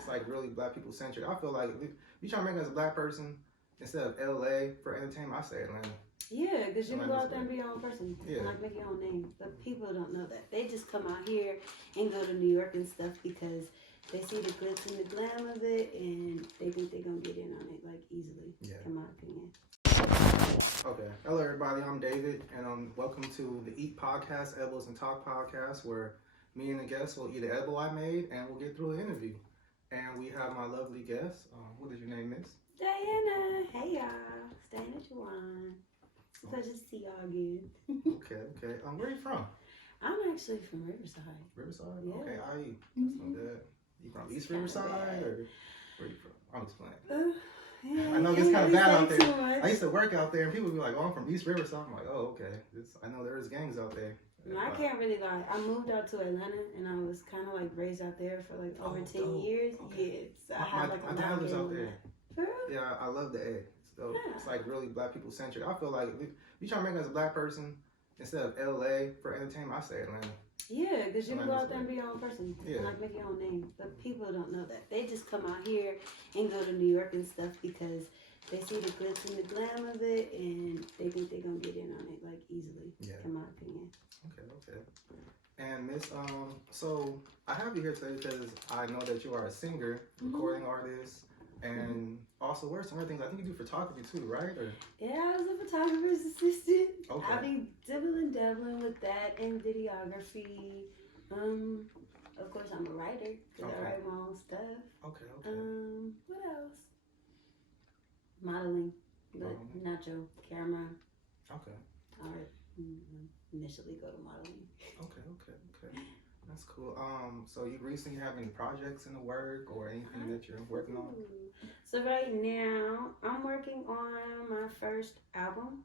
it's like really black people centric. I feel like if you trying to make us a black person instead of LA for entertainment, I say Atlanta. Yeah, because you can go out there and be your own person and like make your own name. But people don't know that. They just come out here and go to New York and stuff because they see the glitz and the glam of it and they think they're going to get in on it like easily, in my opinion. Okay. Hello, everybody. I'm David, and welcome to the Eat Podcast, Edibles and Talk Podcast, where me and the guests will eat an edible I made and we'll get through an interview. And we have my lovely guest. What is your name, Miss? Diana. Hey, y'all. Staying at Juwan. Pleasure to see y'all again. Okay. Where are you from? I'm actually from Riverside. Riverside? Yeah. Okay, that's not bad. You from East Riverside, or where are you from? I'm just playing. Yeah, I know it gets kind of bad out there. I used to work out there, and people would be like, "Oh, I'm from East Riverside." I'm like, "Oh, okay." I know there's gangs out there. No, I can't really lie. I moved out to Atlanta, and I was kind of like raised out there for like over 10 years. Okay. Yeah, so I had like my dad lives out there. For real? Yeah, I love the A. So it's like really black people centric. I feel like if you trying to make us a black person instead of LA for entertainment, I say Atlanta. Yeah, because you can go out there and be your own person and like make your own name. But people don't know that. They just come out here and go to New York and stuff because they see the glitz and the glam of it and they think they're going to get in on it like easily, in my opinion. Okay. And Miss, so I have you here today because I know that you are a singer, recording artist, and also what are some other things? I think you do photography too, right? Or? Yeah, I was a photographer's assistant. Okay. I be dabbling with that and videography. Of course, I'm a writer because I write my own stuff. Okay. What else? Modeling, but not your camera. Okay. Or initially go to modeling. Okay. That's cool. So you recently have any projects in the work or anything that you're working on? So right now, I'm working on my first album.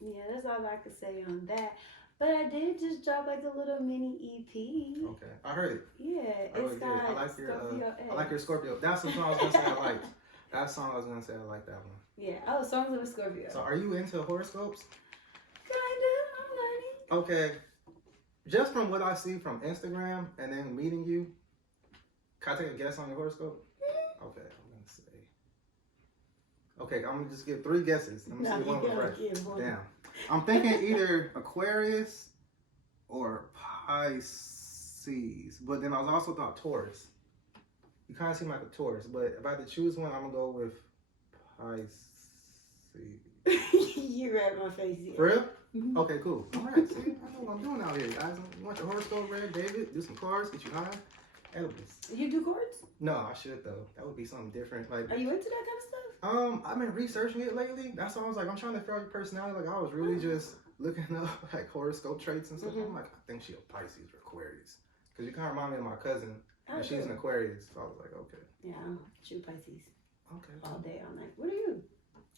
Yeah, that's all I could say on that. But I did just drop like a little mini EP. Okay, I heard it. Yeah, it's got Scorpio X. I like your Scorpio. That's the song I was gonna say I liked. That song I was gonna say I like that one. Yeah. Oh, songs with Scorpio. So are you into horoscopes? Kinda. I'm learning. Okay. Just from what I see from Instagram and then meeting you, can I take a guess on your horoscope? Okay, I'm gonna say. Okay, I'm gonna just give 3 guesses. Let me see one was right. Damn. I'm thinking either Aquarius or Pisces, but then I was also thought Taurus. You kind of seem like a Taurus, but if I had to choose one, I'm gonna go with Pisces. You read my face. Yeah. For real? Mm-hmm. Okay, cool. All right, see, I know what I'm doing out here, guys. You want your horoscope read, David? Do some cards, get you high. Edibles. You do cards? No, I should though. That would be something different. Like, are you into that kind of stuff? I've been researching it lately. That's why I was like, I'm trying to figure out your personality. Like, I was really just looking up like horoscope traits and stuff. I'm like, I think she a Pisces or Aquarius, because you kind of remind me of my cousin, and she's an Aquarius. So I was like, okay. Yeah, I'm true Pisces. Okay. All day, all night. What are you?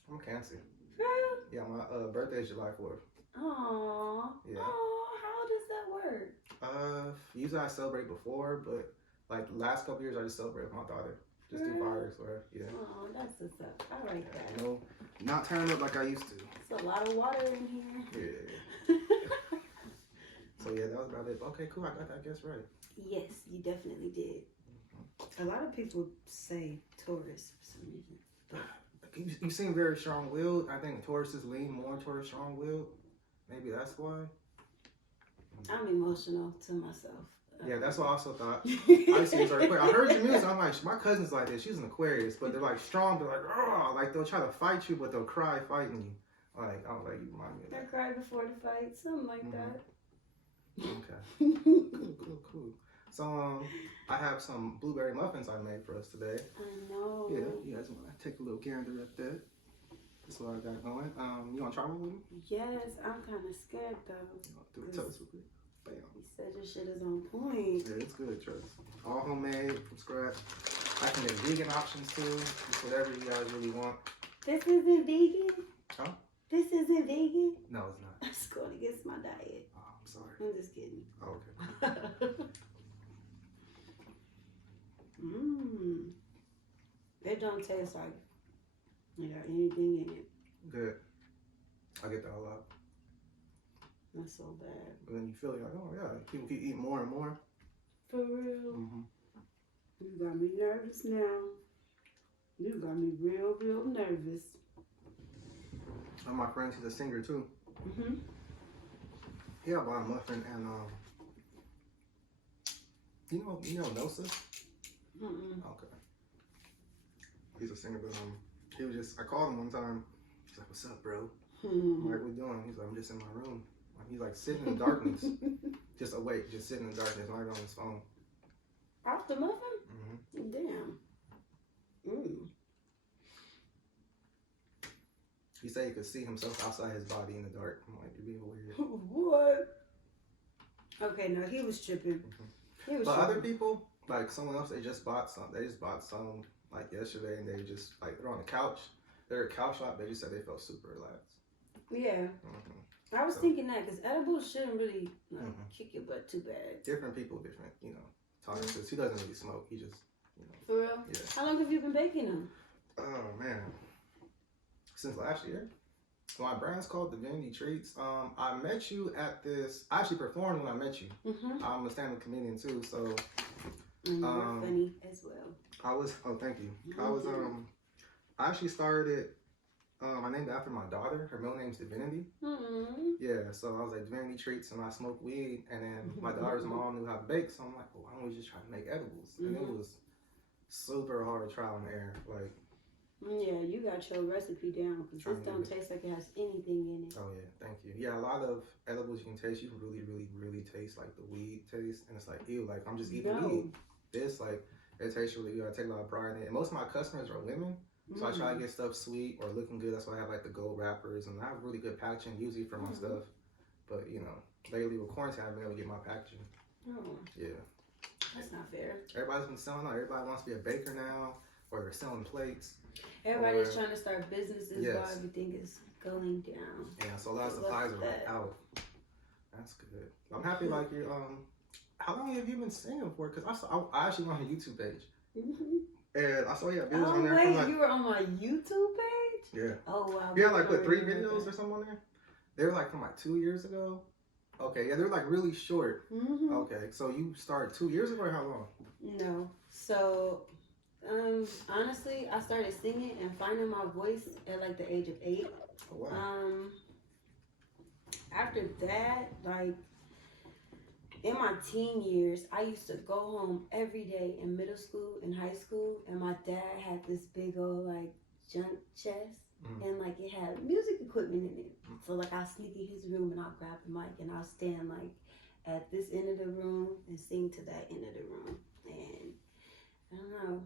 I'm a Cancer. For real? Yeah, my birthday is July 4th. Aww. Yeah. Aww, how does that work? Usually I celebrate before, but like the last couple years I just celebrate with my daughter. Just do fires or Oh, that's what's up. I like that. No, not turn up like I used to. It's a lot of water in here. Yeah. So yeah, that was about it. Okay, cool. I got that guess right. Yes, you definitely did. A lot of people say Taurus for some reason. But you seem very strong-willed. I think Tauruses lean more towards strong-willed. Maybe that's why. I'm emotional to myself. Yeah, that's what I also thought. I heard your music. I'm like, my cousin's like this. She's an Aquarius, but they're like strong. They're like, oh, like they'll try to fight you, but they'll cry fighting you. Like, I was like, you remind me of that. They cry before the fight, something like that. Okay. Cool. So, I have some blueberry muffins I made for us today. I know. Yeah, you guys want to take a little gander at that? That's what I got going. You want to try one with me? Yes, I'm kind of scared though. Do a toast real quick. Bam. You said your shit is on point. Yeah, it's good, trust. All homemade, from scratch. I can make vegan options too. Just whatever you guys really want. This isn't vegan? Huh? This isn't vegan? No, it's not. It's going against my diet. Oh, I'm sorry. I'm just kidding. Oh, okay. It don't taste like it got anything in it. Good. I get that a lot. That's so bad. But then you feel like, oh yeah, people keep eating more and more. For real? Mm-hmm. You got me nervous now. You got me real, real nervous. And my friend, she's a singer too. Mm-hmm. Yeah, I bought a muffin and you know Nosa? Mm-mm. Okay. He's a singer, but he was just I called him one time. He's like, "What's up, bro?" I'm like, "What you doing?" He's like, "I'm just in my room." He's like sitting in darkness, just awake, just sitting in darkness, not even on his phone. Off the muffin? Mm-hmm. Damn. Mm. He said he could see himself outside his body in the dark. I'm like, "You're being weird." What? Okay, no, he was tripping. Mm-hmm. He was But tripping. other people, like someone else, they just bought some like yesterday, and they just like they're on the couch. They're a couch shop. They just said they felt super relaxed. Yeah. Mm-hmm. I was thinking that because edibles shouldn't really kick your butt too bad. Different people, different, tolerances. He doesn't really smoke. He just, For real? Yeah. How long have you been baking them? Oh man, since last year. My brand's called Divinity Treats. I met you at this. I actually performed when I met you. Mm-hmm. I'm a stand-up comedian too, so. And you're funny as well. I was. Oh, thank you. Mm-hmm. I was. I actually started. I named it after my daughter. Her middle name's Divinity. Mm-hmm. Yeah, so I was like Divinity Treats, and I smoke weed. And then my daughter's mom knew how to bake, so I'm like, well, why don't we just try to make edibles? And it was super hard trial and error. Like. Yeah, you got your recipe down because this don't taste like it has anything in it. Oh yeah, thank you. Yeah, a lot of edibles you can taste, you can really, really, really taste like the weed taste, and it's like ew, like I'm just eating weed. This like it tastes really good. I take a lot of pride in it. And most of my customers are women, so I try to get stuff sweet or looking good. That's why I have like the gold wrappers, and I have really good packaging usually for my stuff. But lately with quarantine, I've been able to get my packaging. Oh. Yeah. That's not fair. Everybody's been selling out. Everybody wants to be a baker now, or they're selling plates. Everybody's trying to start businesses while everything is going down. Yeah, so a lot of supplies are like out. That's good. I'm happy like you. How long have you been singing for? Because I actually went on your YouTube page. And I saw you had videos on there. Wait, you were on my YouTube page? Yeah. Oh wow. You had like put 3 videos or something on there? They were like from like 2 years ago. Okay, yeah, they're like really short. Okay, so you started 2 years ago or how long? No. So honestly, I started singing and finding my voice at like the age of 8. Oh, wow. After that, like in my teen years, I used to go home every day in middle school and high school, and my dad had this big old like junk chest, and like it had music equipment in it. So like I'll sneak in his room and I'll grab the mic and I'll stand like at this end of the room and sing to that end of the room, and I don't know.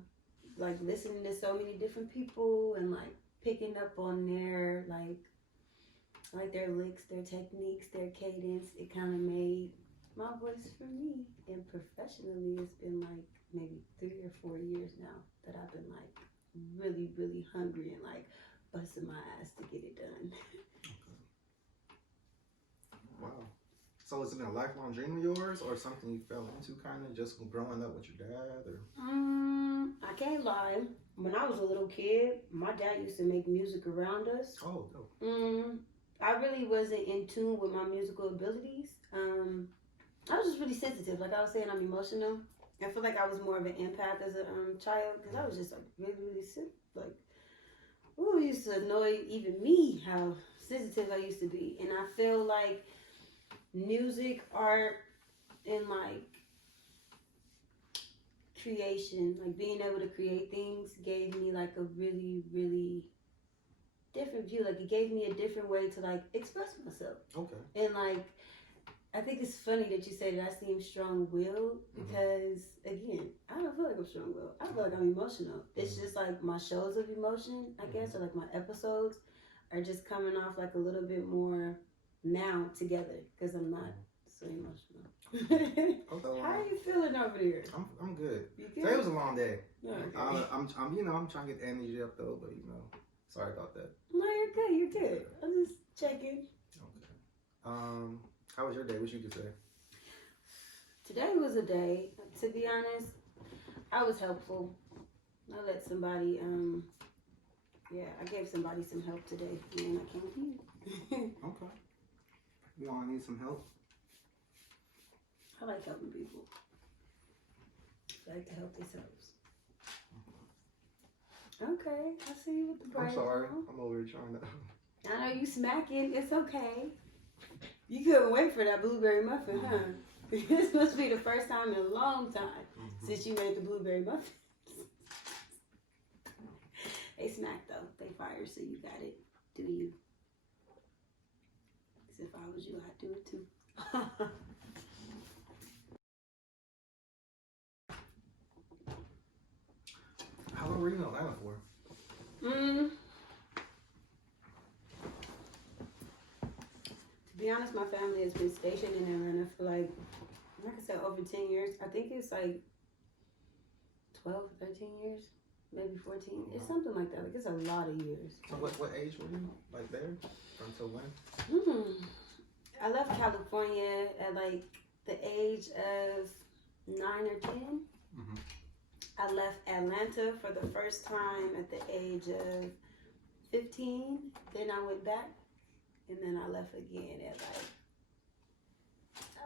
Like listening to so many different people and like picking up on their like their licks, their techniques, their cadence, it kind of made my voice for me. And professionally, it's been like maybe 3 or 4 years now that I've been like really, really hungry and like busting my ass to get it done. Wow. So has it been a lifelong dream of yours or something you fell into kind of just growing up with your dad? Or? I can't lie. When I was a little kid, my dad used to make music around us. Oh, dope. I really wasn't in tune with my musical abilities. I was just really sensitive. Like I was saying, I'm emotional. I feel like I was more of an empath as a child because I was just like really, really sick. Like, ooh, it used to annoy even me how sensitive I used to be. And I feel like music, art, and like creation, like being able to create things gave me like a really, really different view. Like it gave me a different way to like express myself. Okay. And like I think it's funny that you say that I seem strong-willed because again, I don't feel like I'm strong-willed. I feel like I'm emotional. It's just like my shows of emotion, I guess, or like my episodes are just coming off like a little bit more now together because I'm not so emotional. Okay, How are you feeling over there? I'm good. You good? Today was a long day. Yeah, okay. I'm I'm trying to get the energy up though, but sorry about that. No, you're good. You're good. I'm just checking. Okay. How was your day? What you do today? Today was a day. To be honest, I was helpful. I let somebody I gave somebody some help today, and I came with you. Okay. You want to need some help? I like helping people. like to help themselves. Okay, I see you with the braids. I'm sorry. On. I'm over here trying to. I know you smacking. It's okay. You couldn't wait for that blueberry muffin, huh? This must be the first time in a long time since you made the blueberry muffin. They smack though. They fire, so you got it. Do you? Because if I was you, I'd do it too. How long were you in Atlanta for? To be honest, my family has been stationed in Atlanta for like I said, over 10 years. I think it's like 12, 13 years, maybe 14. It's something like that. Like it's a lot of years. So what age were you like there? Until when? I left California at like the age of 9 or 10. I left Atlanta for the first time at the age of 15. Then I went back, and then I left again at like,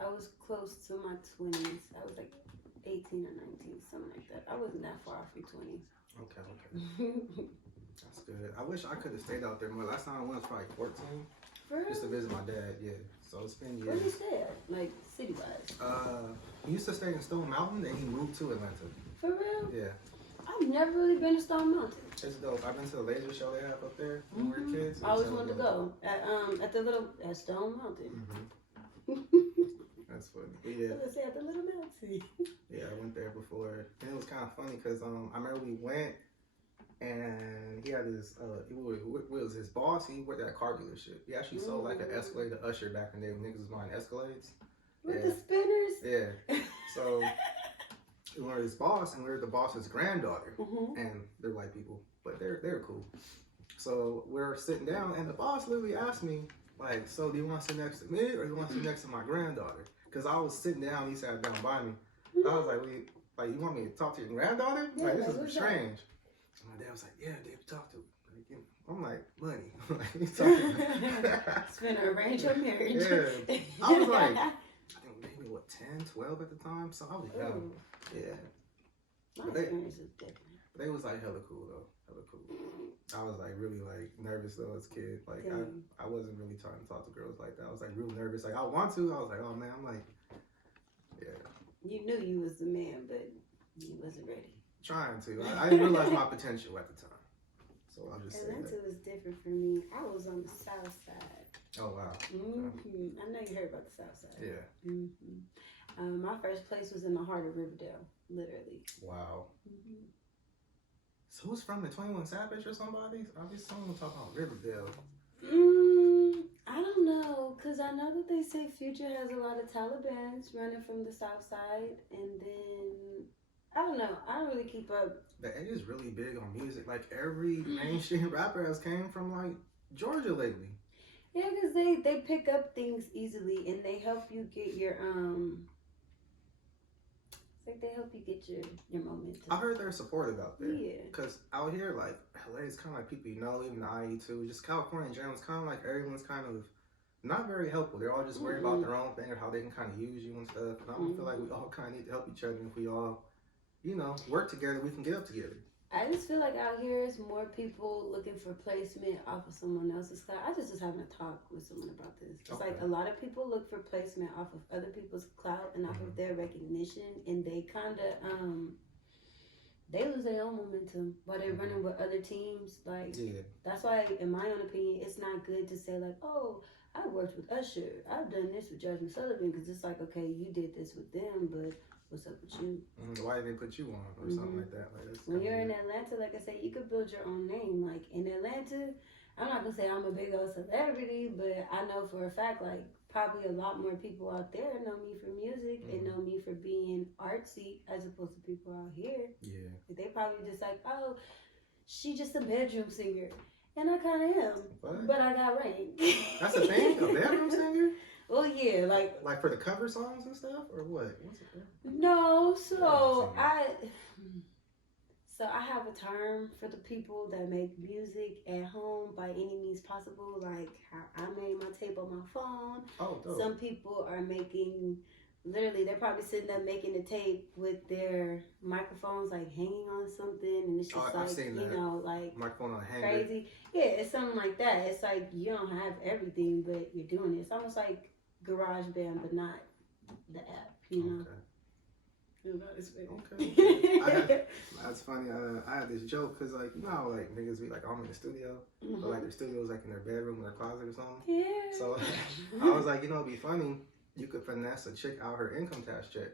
I was close to my 20s. I was like 18 or 19, something like that. I wasn't that far from 20s. Okay. That's good. I wish I could have stayed out there more. Last time I went was probably 14. For real? Just to visit my dad, yeah. So it's been years. Where did you stay at? Like, city-wise? He used to stay in Stone Mountain, and he moved to Atlanta. For real? Yeah. I've never really been to Stone Mountain. It's dope. I've been to the laser show they have up there when we were kids. I always wanted to go at Stone Mountain. That's funny. But yeah. Let's say at the little mountain. Yeah, I went there before, and it was kind of funny because I remember we went, and he had his it was his boss. He worked at a car dealership. He actually sold like an Escalade to Usher back in the day when niggas was buying Escalades. With the spinners. Yeah. So we were his boss, and we were the boss's granddaughter, and they're white people, but they're cool. So we're sitting down, and the boss literally asked me like, "So do you want to sit next to me, or do you want to sit next to my granddaughter?" Because I was sitting down, he sat down by me. I was like, "Wait, like you want me to talk to your granddaughter? Yeah, like this like, is strange." And my dad was like, "Yeah, Dave, talk to her." I'm like, "Money." It's been a arranged marriage. Yeah. I was like, I think maybe 10, 12 at the time, so I was young. Yeah. My experience is different. They was like hella cool though, hella cool. I was like really like nervous though as a kid. Like I wasn't really trying to talk to girls like that. I was like real nervous. Like I want to. I was like, oh man, I'm like, yeah. You knew you was the man, but you wasn't ready. Trying to. I didn't realize my potential at the time. So I'll just say that. Atlanta was different for me. I was on the south side. Oh wow. I know you heard about the south side. Yeah. My first place was in the heart of Riverdale, literally. Wow. So who's from the 21 Savage or somebody? Obviously someone talking about Riverdale. I don't know, because I know that they say Future has a lot of Talibans running from the south side, and then I don't know. I don't really keep up. The A is really big on music. Like every mainstream rapper has came from like Georgia lately. Yeah, because they pick up things easily, and they help you get your It's like they help you get your momentum. I heard they're supportive out there. Yeah. Because out here, like LA is kind of like people you know, even the IE too. Just California in general, it's kind of like everyone's kind of not very helpful. They're all just worried about their own thing or how they can kind of use you and stuff. And I don't feel like we all kind of need to help each other. And if we all, you know, work together, we can get up together. I just feel like out here is more people looking for placement off of someone else's clout. I just was having a talk with someone about this. It's like a lot of people look for placement off of other people's clout and off of their recognition, and they kind of they lose their own momentum while they're running with other teams. Like that's why, in my own opinion, it's not good to say like, oh, I worked with Usher, I've done this with Jasmine Sullivan, because it's like, okay, you did this with them, but what's up with you? Why did they put you on or something like that? Like, when you're in Atlanta, like I said, you could build your own name. Like in Atlanta, I'm not gonna say I'm a big old celebrity, but I know for a fact, like probably a lot more people out there know me for music and know me for being artsy as opposed to people out here. Yeah, like, they probably just like, oh, she just a bedroom singer, and I kind of am, but I got rank. That's a thing, a bedroom singer. Well, yeah, like for the cover songs and stuff, or what? What's it? No, so I have a term for the people that make music at home by any means possible. Like how I made my tape on my phone. Oh, dope. Some people are making literally, they're probably sitting there making the tape with their microphones like hanging on something, and it's just like, you know, like microphone on a hanger. Crazy. Yeah, it's something like that. It's like you don't have everything, but you're doing it. It's almost like GarageBand, but not the app. You know. Okay. Okay. That's funny. I had this joke because, like, you know how, like, niggas be like, I'm in the studio, but like their studio's like in their bedroom or their closet or something. Yeah. So I was like, you know, it'd be funny. You could finesse a chick out her income tax check,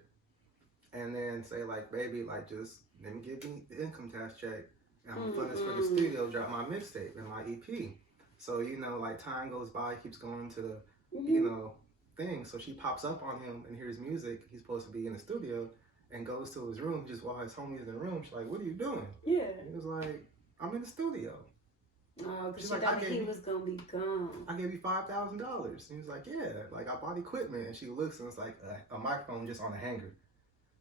and then say like, baby, like, just let me give me the income tax check, and I'm gonna for the studio, drop my mixtape and my EP. So you know, like time goes by, keeps going to the, you know, thing. So she pops up on him and hears music. He's supposed to be in the studio. And goes to his room just while his homie's in the room. She's like, what are you doing? Yeah. He was like, I'm in the studio. Oh, because she like, thought he was going to be gone. I gave you $5,000. And he was like, yeah, like I bought equipment. And she looks and it's like a microphone just on a hanger.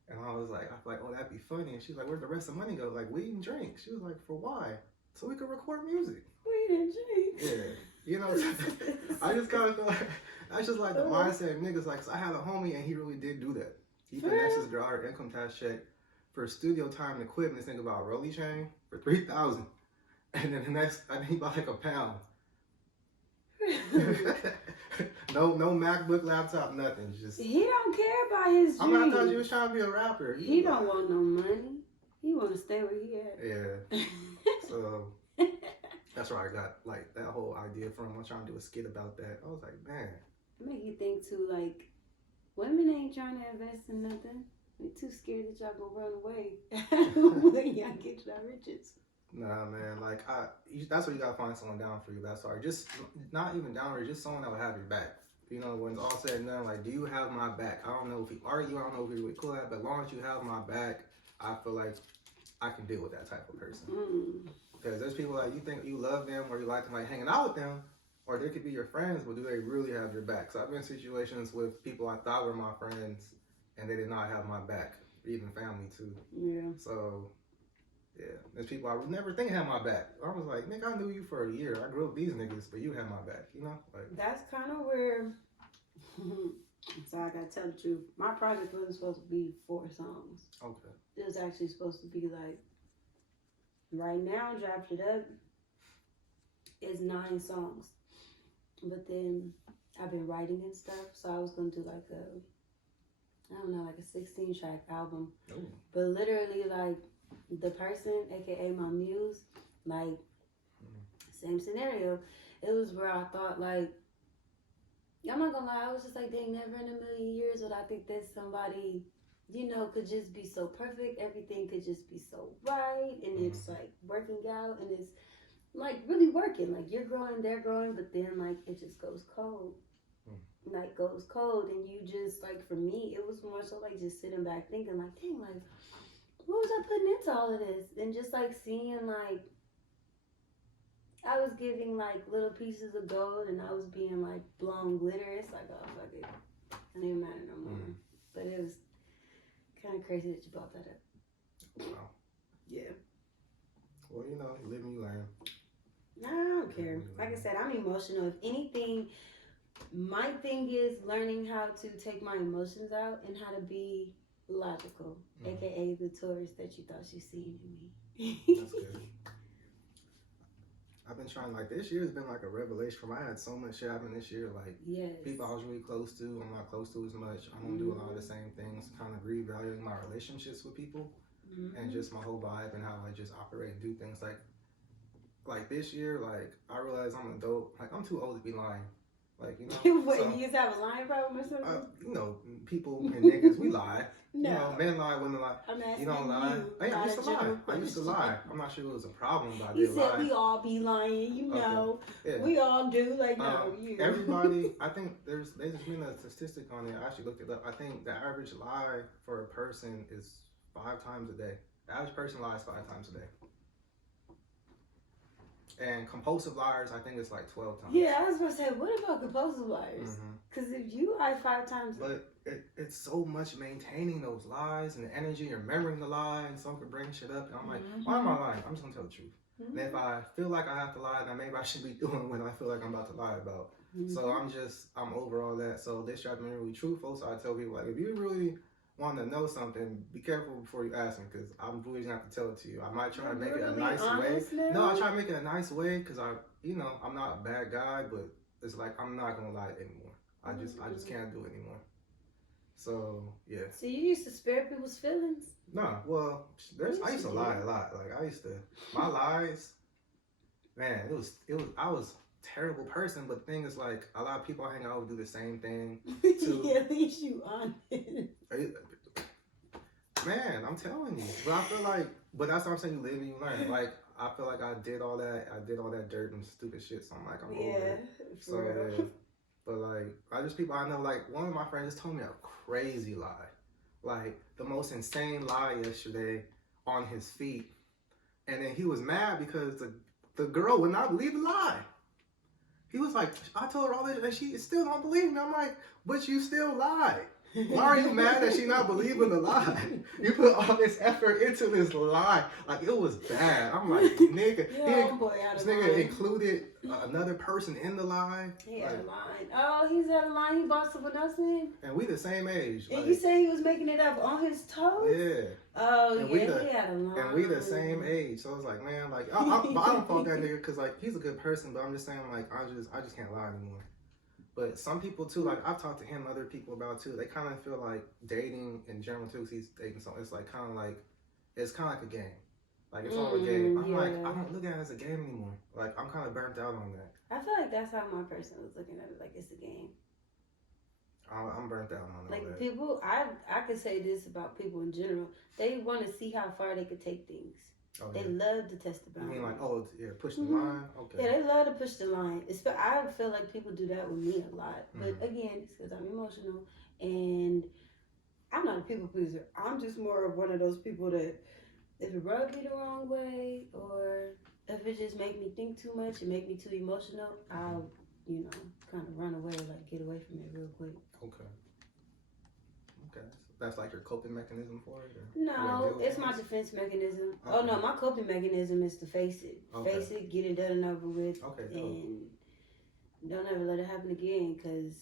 And I was like, oh, that'd be funny. And she's like, where'd the rest of the money go? Like, weed and drink. She was like, for why? So we could record music. Weed and drink. Yeah. You know, I just kind of feel like, that's just like the mindset of niggas. Like, so I had a homie and he really did do that. He finessed his girl her income tax check for studio time and equipment. Think about a rollie chain for $3,000, and then the next, I think he bought like a pound. no MacBook, laptop, nothing. Just he don't care about his dreams. I thought you was trying to be a rapper. He don't want no money. He want to stay where he at. Yeah. So that's where I got like that whole idea from. I'm trying to do a skit about that. I was like, man. It make you think too, like. Women ain't trying to invest in nothing. They're too scared that y'all gonna run away when y'all get y'all riches. Nah, man. Like, that's where you gotta find someone down for you. That's hard. Just not even down for you, just someone that will have your back. You know, when it's all said and done, like, do you have my back? I don't know if you argue. I don't know if you're really cool at, but as long as you have my back, I feel like I can deal with that type of person. Because there's people like you think you love them or you like them, like hanging out with them. Or they could be your friends, but do they really have your back? So I've been in situations with people I thought were my friends, and they did not have my back, even family too. Yeah. So, yeah, there's people I would never think had my back. I was like, nigga, I knew you for a year. I grew up with these niggas, but you had my back, you know? Like that's kind of where. So I gotta tell the truth. My project wasn't supposed to be 4 songs. Okay. It was actually supposed to be like. Right now, dropped it up. It's 9 songs. But then I've been writing and stuff, so I was gonna do like like a 16-track album. Ooh. But literally, like the person, aka my muse, like same scenario. It was where I thought like, I'm not gonna lie, I was just like, dang, never in a million years would I think that somebody, you know, could just be so perfect. Everything could just be so right, and it's like working out, and it's. Like really working, like you're growing, they're growing, but then like it just goes cold, like goes cold, and you just like for me, it was more so like just sitting back thinking like, dang, like what was I putting into all of this, and just like seeing like I was giving like little pieces of gold, and I was being like blown glitter. It's like, oh fuck it, it don't even matter no more. But it was kind of crazy that you brought that up. Wow. Yeah. Well, you know, you live and you learn. I don't care. Like I said, I'm emotional. If anything, my thing is learning how to take my emotions out and how to be logical, aka the Taurus that you thought you seen in me. That's good. I've been trying, like, this year's been like a revelation for me. I had so much shit happen this year. Like, people I was really close to, I'm not close to as much. I don't do a lot of the same things. Kind of reevaluating my relationships with people and just my whole vibe and how I just operate and do things. Like this year, like, I realized I'm an adult. Like, I'm too old to be lying. Like, you know. Wait, so, you just have a lying problem or something? You know, people and niggas, we lie. No. You know, men lie, women lie. You don't lie. I used to lie. I used to lie. I'm not sure it was a problem, but I did lie. He said we all be lying, you know. Okay. Yeah. We all do. Like, no, you. Everybody, I think there's been a statistic on it. I actually looked it up. I think the average lie for a person is 5 times a day. The average person lies 5 times a day. And compulsive liars, I think it's like 12 times. Yeah, I was going to say, what about compulsive liars? Because if you lie 5 times... But it's so much maintaining those lies and the energy, and remembering the lie, and someone could bring shit up, and I'm like, why am I lying? I'm just gonna tell the truth. And if I feel like I have to lie, then maybe I should be doing what I feel like I'm about to lie about. So I'm over all that. So this year I've been really truthful. So I tell people, like, if you really want to know something, be careful before you ask me, because I'm really gonna have to tell it to you. I might try to make it a nice way. No, I try to make it a nice way, because I'm not a bad guy, but it's like I'm not gonna lie anymore. I just can't do it anymore. So yeah. So you used to spare people's feelings? No, well, I used to lie a lot. Like my lies, man, it was I was a terrible person, but the thing is, like, a lot of people I hang out with do the same thing too. Yeah, at least you honest. Man, I'm telling you. But I feel like, but that's what I'm saying, you live and you learn. Like, I feel like I did all that dirt and stupid shit, so I'm like, I'm over it. So yeah. But like, people I know, like, one of my friends just told me a crazy lie. Like, the most insane lie yesterday on his feet. And then he was mad because the girl would not believe the lie. He was like, I told her all this and she still don't believe me. I'm like, but you still lied. Why are you mad that she not believing the lie? You put all this effort into this lie. Like, it was bad. I'm like, nigga. This nigga included another person in the lie. He had a line. Oh, he's had a line. He brought someone else in. And we the same age. And you say he was making it up on his toes? Yeah. Oh, and yeah, he had a line. And we the same age. So I was like, man, like, I don't fault that nigga, because, like, he's a good person, but I'm just saying, like, I just can't lie anymore. But some people too, like, I've talked to him, other people about too, they kind of feel like dating in general too, because he's dating someone, it's like kind of like a game. Like, it's all a game. I'm like, I don't look at it as a game anymore. Like, I'm kind of burnt out on that. I feel like that's how my person was looking at it, like it's a game. I'm burnt out on like all that. People, I could say this about people in general. They want to see how far they could take things. Oh, they love to test the boundary. You mean like, push the line? Okay. Yeah, they love to push the line. I feel like people do that with me a lot. But again, it's because I'm emotional. And I'm not a people pleaser. I'm just more of one of those people that if it rubbed me the wrong way, or if it just make me think too much and make me too emotional, I'll, kind of run away, like get away from it real quick. Okay. That's like your coping mechanism for it? No, it's my defense mechanism. Okay. Oh no, my coping mechanism is to face it. Okay. Face it, get it done and over with. Okay, and don't ever let it happen again, because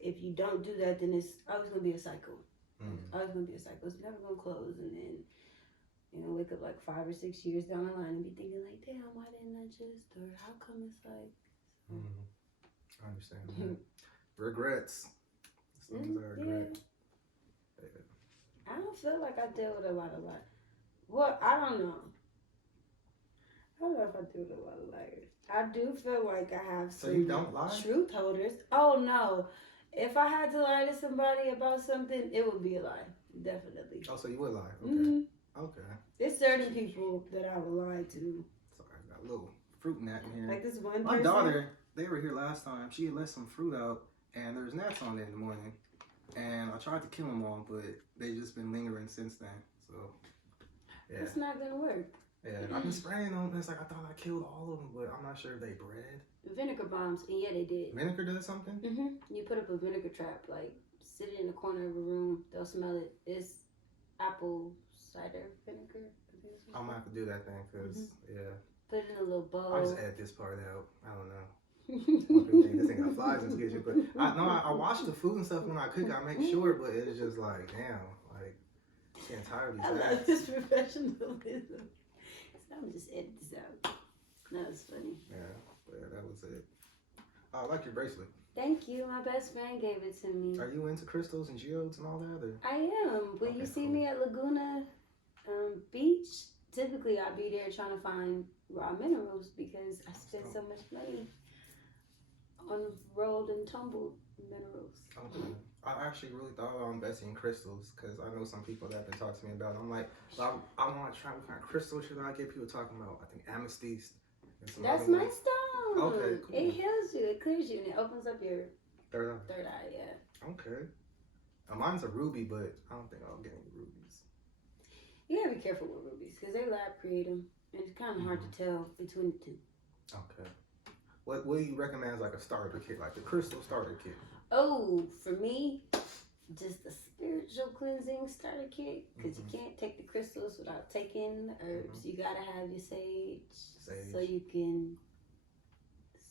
if you don't do that, then it's always going to be a cycle. Always going to be a cycle. It's never going to close, and then wake up like 5 or 6 years down the line and be thinking like, damn, why didn't I just, or how come it's like. I understand. Regrets. Things I regret. I don't feel like I deal with a lot of liars. Well, I don't know. I don't know if I deal with a lot of liars. I do feel like I have some. So you don't lie? Truth holders. Oh no. If I had to lie to somebody about something, it would be a lie. Definitely. Oh, so you would lie? Okay. Okay. There's certain people that I would lie to. Sorry, I got a little fruit gnat in here. Like this one person. My daughter, they were here last time. She had let some fruit out, and there's gnats on it in the morning. And I tried to kill them all, but they just been lingering since then. So, yeah. It's not gonna work. Yeah, I've been spraying them. It's like I thought I killed all of them, but I'm not sure if they bred. Vinegar bombs, and yeah, they did. Vinegar does something? You put up a vinegar trap, like sit it in the corner of a room. They'll smell it. It's apple cider vinegar. I'm gonna have to do that thing, cause yeah. Put it in a little bowl. I'll just add this part out. I don't know. This thing got flies in the kitchen, but I wash the food and stuff when I cook. I make sure, but it's just like, damn, like, I'm getting tired of these. I love this professionalism. So I'm just edit this out. That was funny. Yeah, but that was it. I like your bracelet. Thank you. My best friend gave it to me. Are you into crystals and geodes and all that? Or? I am. When you see me at Laguna Beach, typically I'll be there trying to find raw minerals because I spend so much money on rolled and tumbled minerals. Okay. I actually really thought about investing in crystals, because I know some people that have been talking to me about it. I'm like, I want to try what kind of crystal should I get? People talking about, I think, amethyst. That's my stone. Okay, cool. It heals you, it clears you, and it opens up your third eye, yeah. Okay. Mine's a ruby, but I don't think I'll get any rubies. You gotta be careful with rubies, because they lab create them, and it's kind of hard to tell between the two. Okay. What do you recommend as like a starter kit, like the crystal starter kit? Oh, for me, just a spiritual cleansing starter kit, because you can't take the crystals without taking the herbs. You gotta have your sage. So you can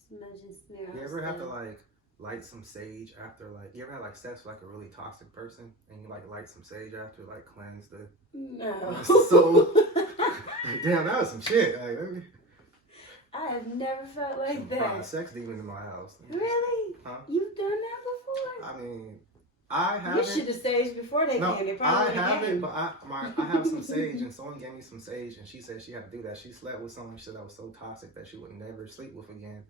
smudge and smear. You ever have to like light some sage after, like, you ever had like sex with like a really toxic person and you like light some sage after, like cleanse the soul? Like, damn, that was some shit. Like, let me... I have never felt like that. A sex demon in my house. Really? Huh? You've done that before? I mean, I haven't. You should have staged before they came. They probably I haven't, but I have some sage, and someone gave me some sage, and she said she had to do that. She slept with someone she said that was so toxic that she would never sleep with again.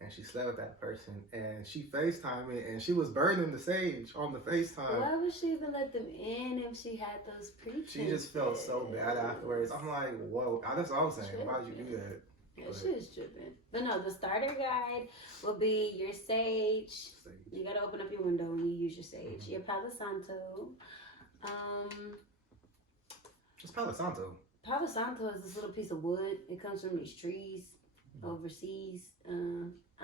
And she slept with that person, and she FaceTimed me, and she was burning the sage on the FaceTime. Why would she even let them in if she had those pretenses? She just felt so bad afterwards. I'm like, whoa. That's what I was saying. Why'd you do that? Yeah, she was tripping. But no, the starter guide will be your sage. You gotta open up your window when you use your sage. Your Palo Santo. What's Palo Santo? Palo Santo is this little piece of wood. It comes from these trees overseas.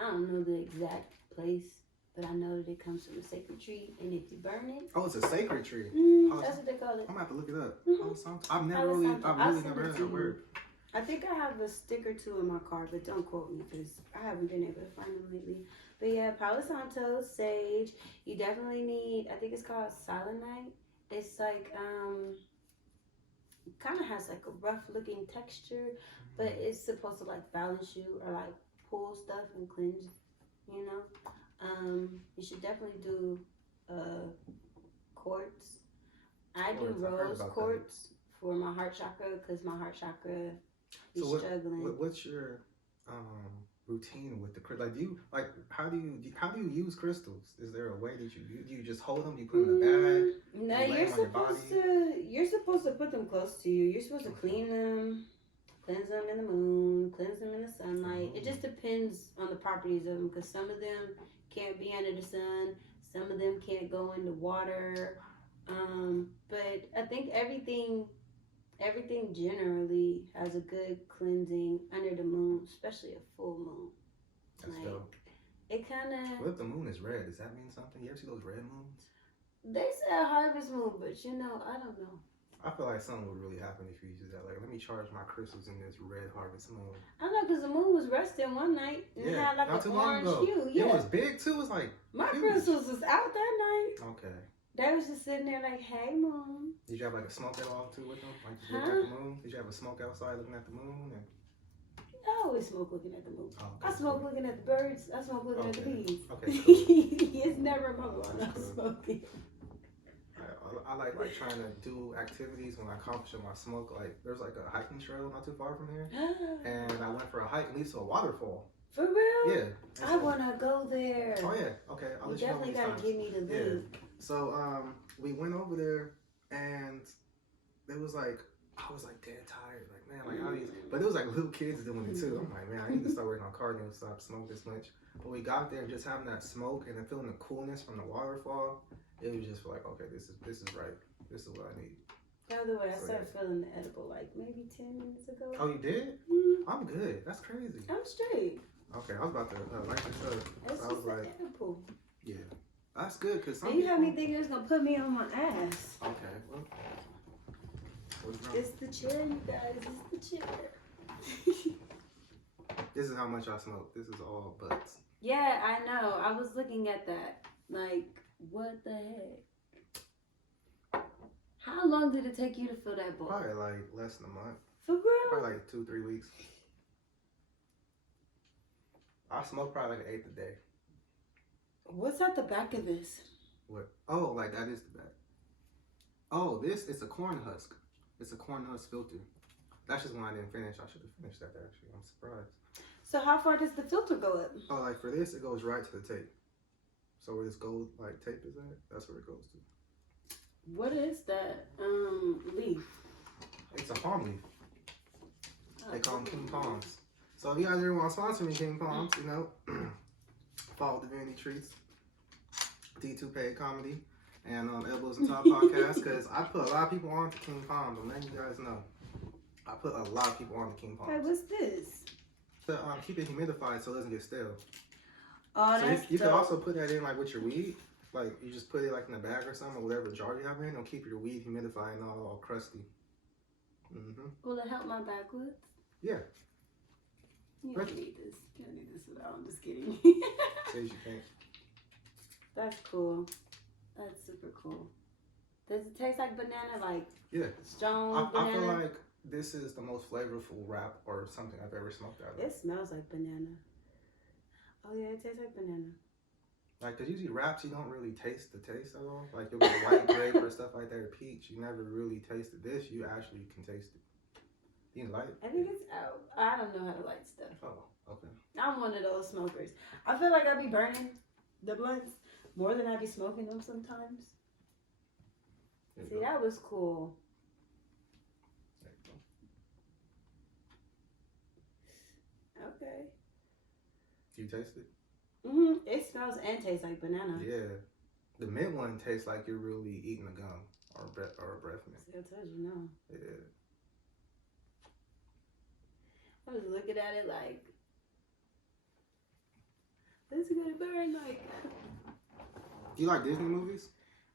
I don't know the exact place, but I know that it comes from a sacred tree, and if you burn it, it's a sacred tree. That's what they call it. I'm gonna have to look it up. Palo Santo. I've really never heard that word. I think I have a stick or two in my car, but don't quote me because I haven't been able to find them lately. But yeah, Palo Santo, sage. You definitely need, I think it's called selenite. It's like, it kind of has like a rough looking texture, but it's supposed to like balance you or like pull stuff and cleanse, you know. You should definitely do quartz. I do rose quartz for my heart chakra because my heart chakra is struggling. What's your routine with the crystal? Like, how do you use crystals? Is there a way that you just hold them? You put them in a bag? No, you're supposed to put them close to you. You're supposed to clean them. Cleanse them in the moon, cleanse them in the sunlight. It just depends on the properties of them because some of them can't be under the sun. Some of them can't go into water. But I think everything generally has a good cleansing under the moon, especially a full moon. That's dope. It kind of... What if the moon is red? Does that mean something? You ever see those red moons? They say a harvest moon, but I don't know. I feel like something would really happen if you use that. Like, let me charge my crystals in this red harvest moon. I know, because the moon was resting one night and it had like an orange hue. Yeah. It was big too. It was like my crystals was out that night. Okay. They was just sitting there like, hey, moon. Did you have like a smoke at all too with them? Like, just looking at the moon? Did you have a smoke outside looking at the moon? I always smoke looking at the moon. Oh, okay. I smoke looking at the birds. I smoke looking at the bees. Okay, cool. It's never my one. I'm smoking. I like trying to do activities when I accomplish my smoke. Like, there's like a hiking trail not too far from here, and I went for a hike and leads to a waterfall. For real? Yeah. I wanna go there. Oh yeah. Okay. I'll let you definitely gotta give me the link. Yeah. So we went over there, and it was like I was like dead tired. Like, man, like but it was like little kids doing it too. I'm like, man, I need to start working on cardio and stop smoking this much. But we got there and just having that smoke and then feeling the coolness from the waterfall. It was just like, okay, this is right. This is what I need. By the way, I started feeling the edible like maybe 10 minutes ago. Oh, you did? I'm good. That's crazy. I'm straight. Okay, I was about to light this up. It's I was like, edible. Yeah, that's good because you had me thinking it was gonna put me on my ass. Okay, well, it's the chair, you guys. It's the chair. This is how much I smoke. This is all butts. Yeah, I know. I was looking at that. Like, what the heck? How long did it take you to fill that bowl? Probably like less than a month. For real? Probably like 2-3 weeks. I smoke probably like an eighth a day. What's at the back of this? What? Oh, like that is the back. Oh, this is a corn husk. It's a corn husk filter. That's just one I didn't finish. I should have finished that actually. I'm surprised. So how far does the filter go up? Oh, like for this, it goes right to the tape. So where this gold like tape is at, that's where it goes to. What is that leaf? It's a palm leaf. They call them Kingpalms. So if you guys ever want to sponsor me, Kingpalms, you know, follow Divinity Treats, D2 Paid Comedy, and Elbows and Top Podcast, because I put a lot of people on to Kingpalms. I'm letting you guys know. I put a lot of people on to Kingpalms. Hey, what's this? To keep it humidified so it doesn't get stale. Oh, so that's you can also put that in like with your weed. like you just put it like in a bag or something, or whatever jar you have in, it'll keep your weed humidified and not all crusty. Will it help my backwoods? Yeah. You don't need this. You don't need this at all. I'm just kidding. Says you can't. That's cool. That's super cool. Does it taste like banana? Like strong banana? I feel like this is the most flavorful wrap or something I've ever smoked out of. It smells like banana. Oh yeah, it tastes like banana. Like, cause usually wraps you don't really taste the taste at all. Like you'll get white grape or stuff like that, or peach. You never really tasted this. You actually can taste it. You like it? I think it's out. I don't know how to light stuff. Oh, okay. I'm one of those smokers. I feel like I be burning the blunts more than I be smoking them sometimes. See, that was cool. There you go. Okay. Do you taste it? It smells and tastes like banana. Yeah. The mint one tastes like you're really eating a gum or a breath mint. See, I told you no. Yeah. I was looking at it like, this is gonna burn like. Do you like Disney movies?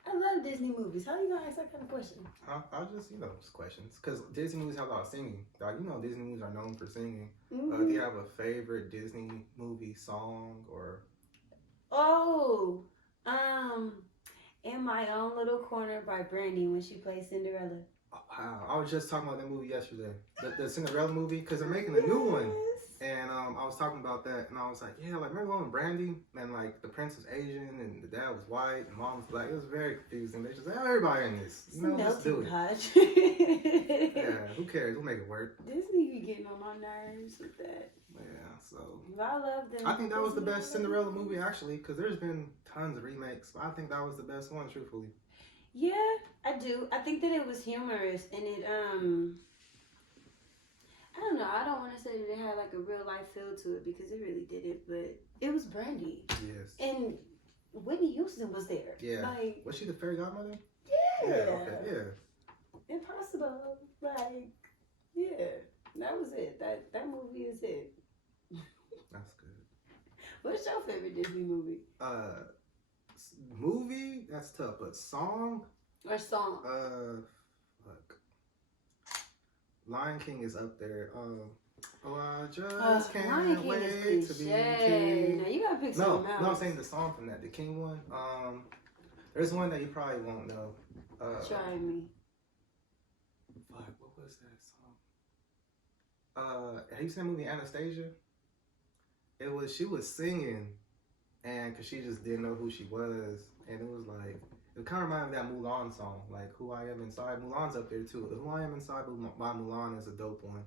I love Disney movies. How you gonna ask that kind of question? I'll just, just questions. Because Disney movies have a lot of singing. Like, Disney movies are known for singing. Mm-hmm. Do you have a favorite Disney movie song or? Oh, In My Own Little Corner by Brandy when she plays Cinderella. Oh, wow, I was just talking about that movie yesterday. The Cinderella movie, because they're making a new one. And I was talking about that, and I was like, yeah, like, remember when Brandy, and like the prince was Asian, and the dad was white, and mom was black. It was very confusing. They just everybody in this, let's do it. Yeah, who cares? We'll make it work. Disney be getting on my nerves with that. Yeah, so. I love them. I think that was the best Cinderella movie, actually, because there's been tons of remakes, but I think that was the best one, truthfully. Yeah, I do. I think that it was humorous, and it I don't know. I don't want to say that it had like a real life feel to it because it really didn't, but it was Brandy. Yes. And Whitney Houston was there. Yeah. Like, was she the fairy godmother? Yeah. Okay. Yeah. Impossible. Like, yeah. That was it. That movie is it. That's good. What's your favorite Disney movie? Movie? That's tough. But song? Or song? Look. Lion King is up there. I just can't wait to be king. Now you gotta pick something else. No, I'm saying the song from that, the King one. There's one that you probably won't know. Try me. Fuck, what was that song? Have you seen the movie Anastasia? She was singing, and cause she just didn't know who she was, and it was like. It kind of reminded me of that Mulan song, like Who I Am Inside. Mulan's up there too. The Who I Am Inside by Mulan is a dope one.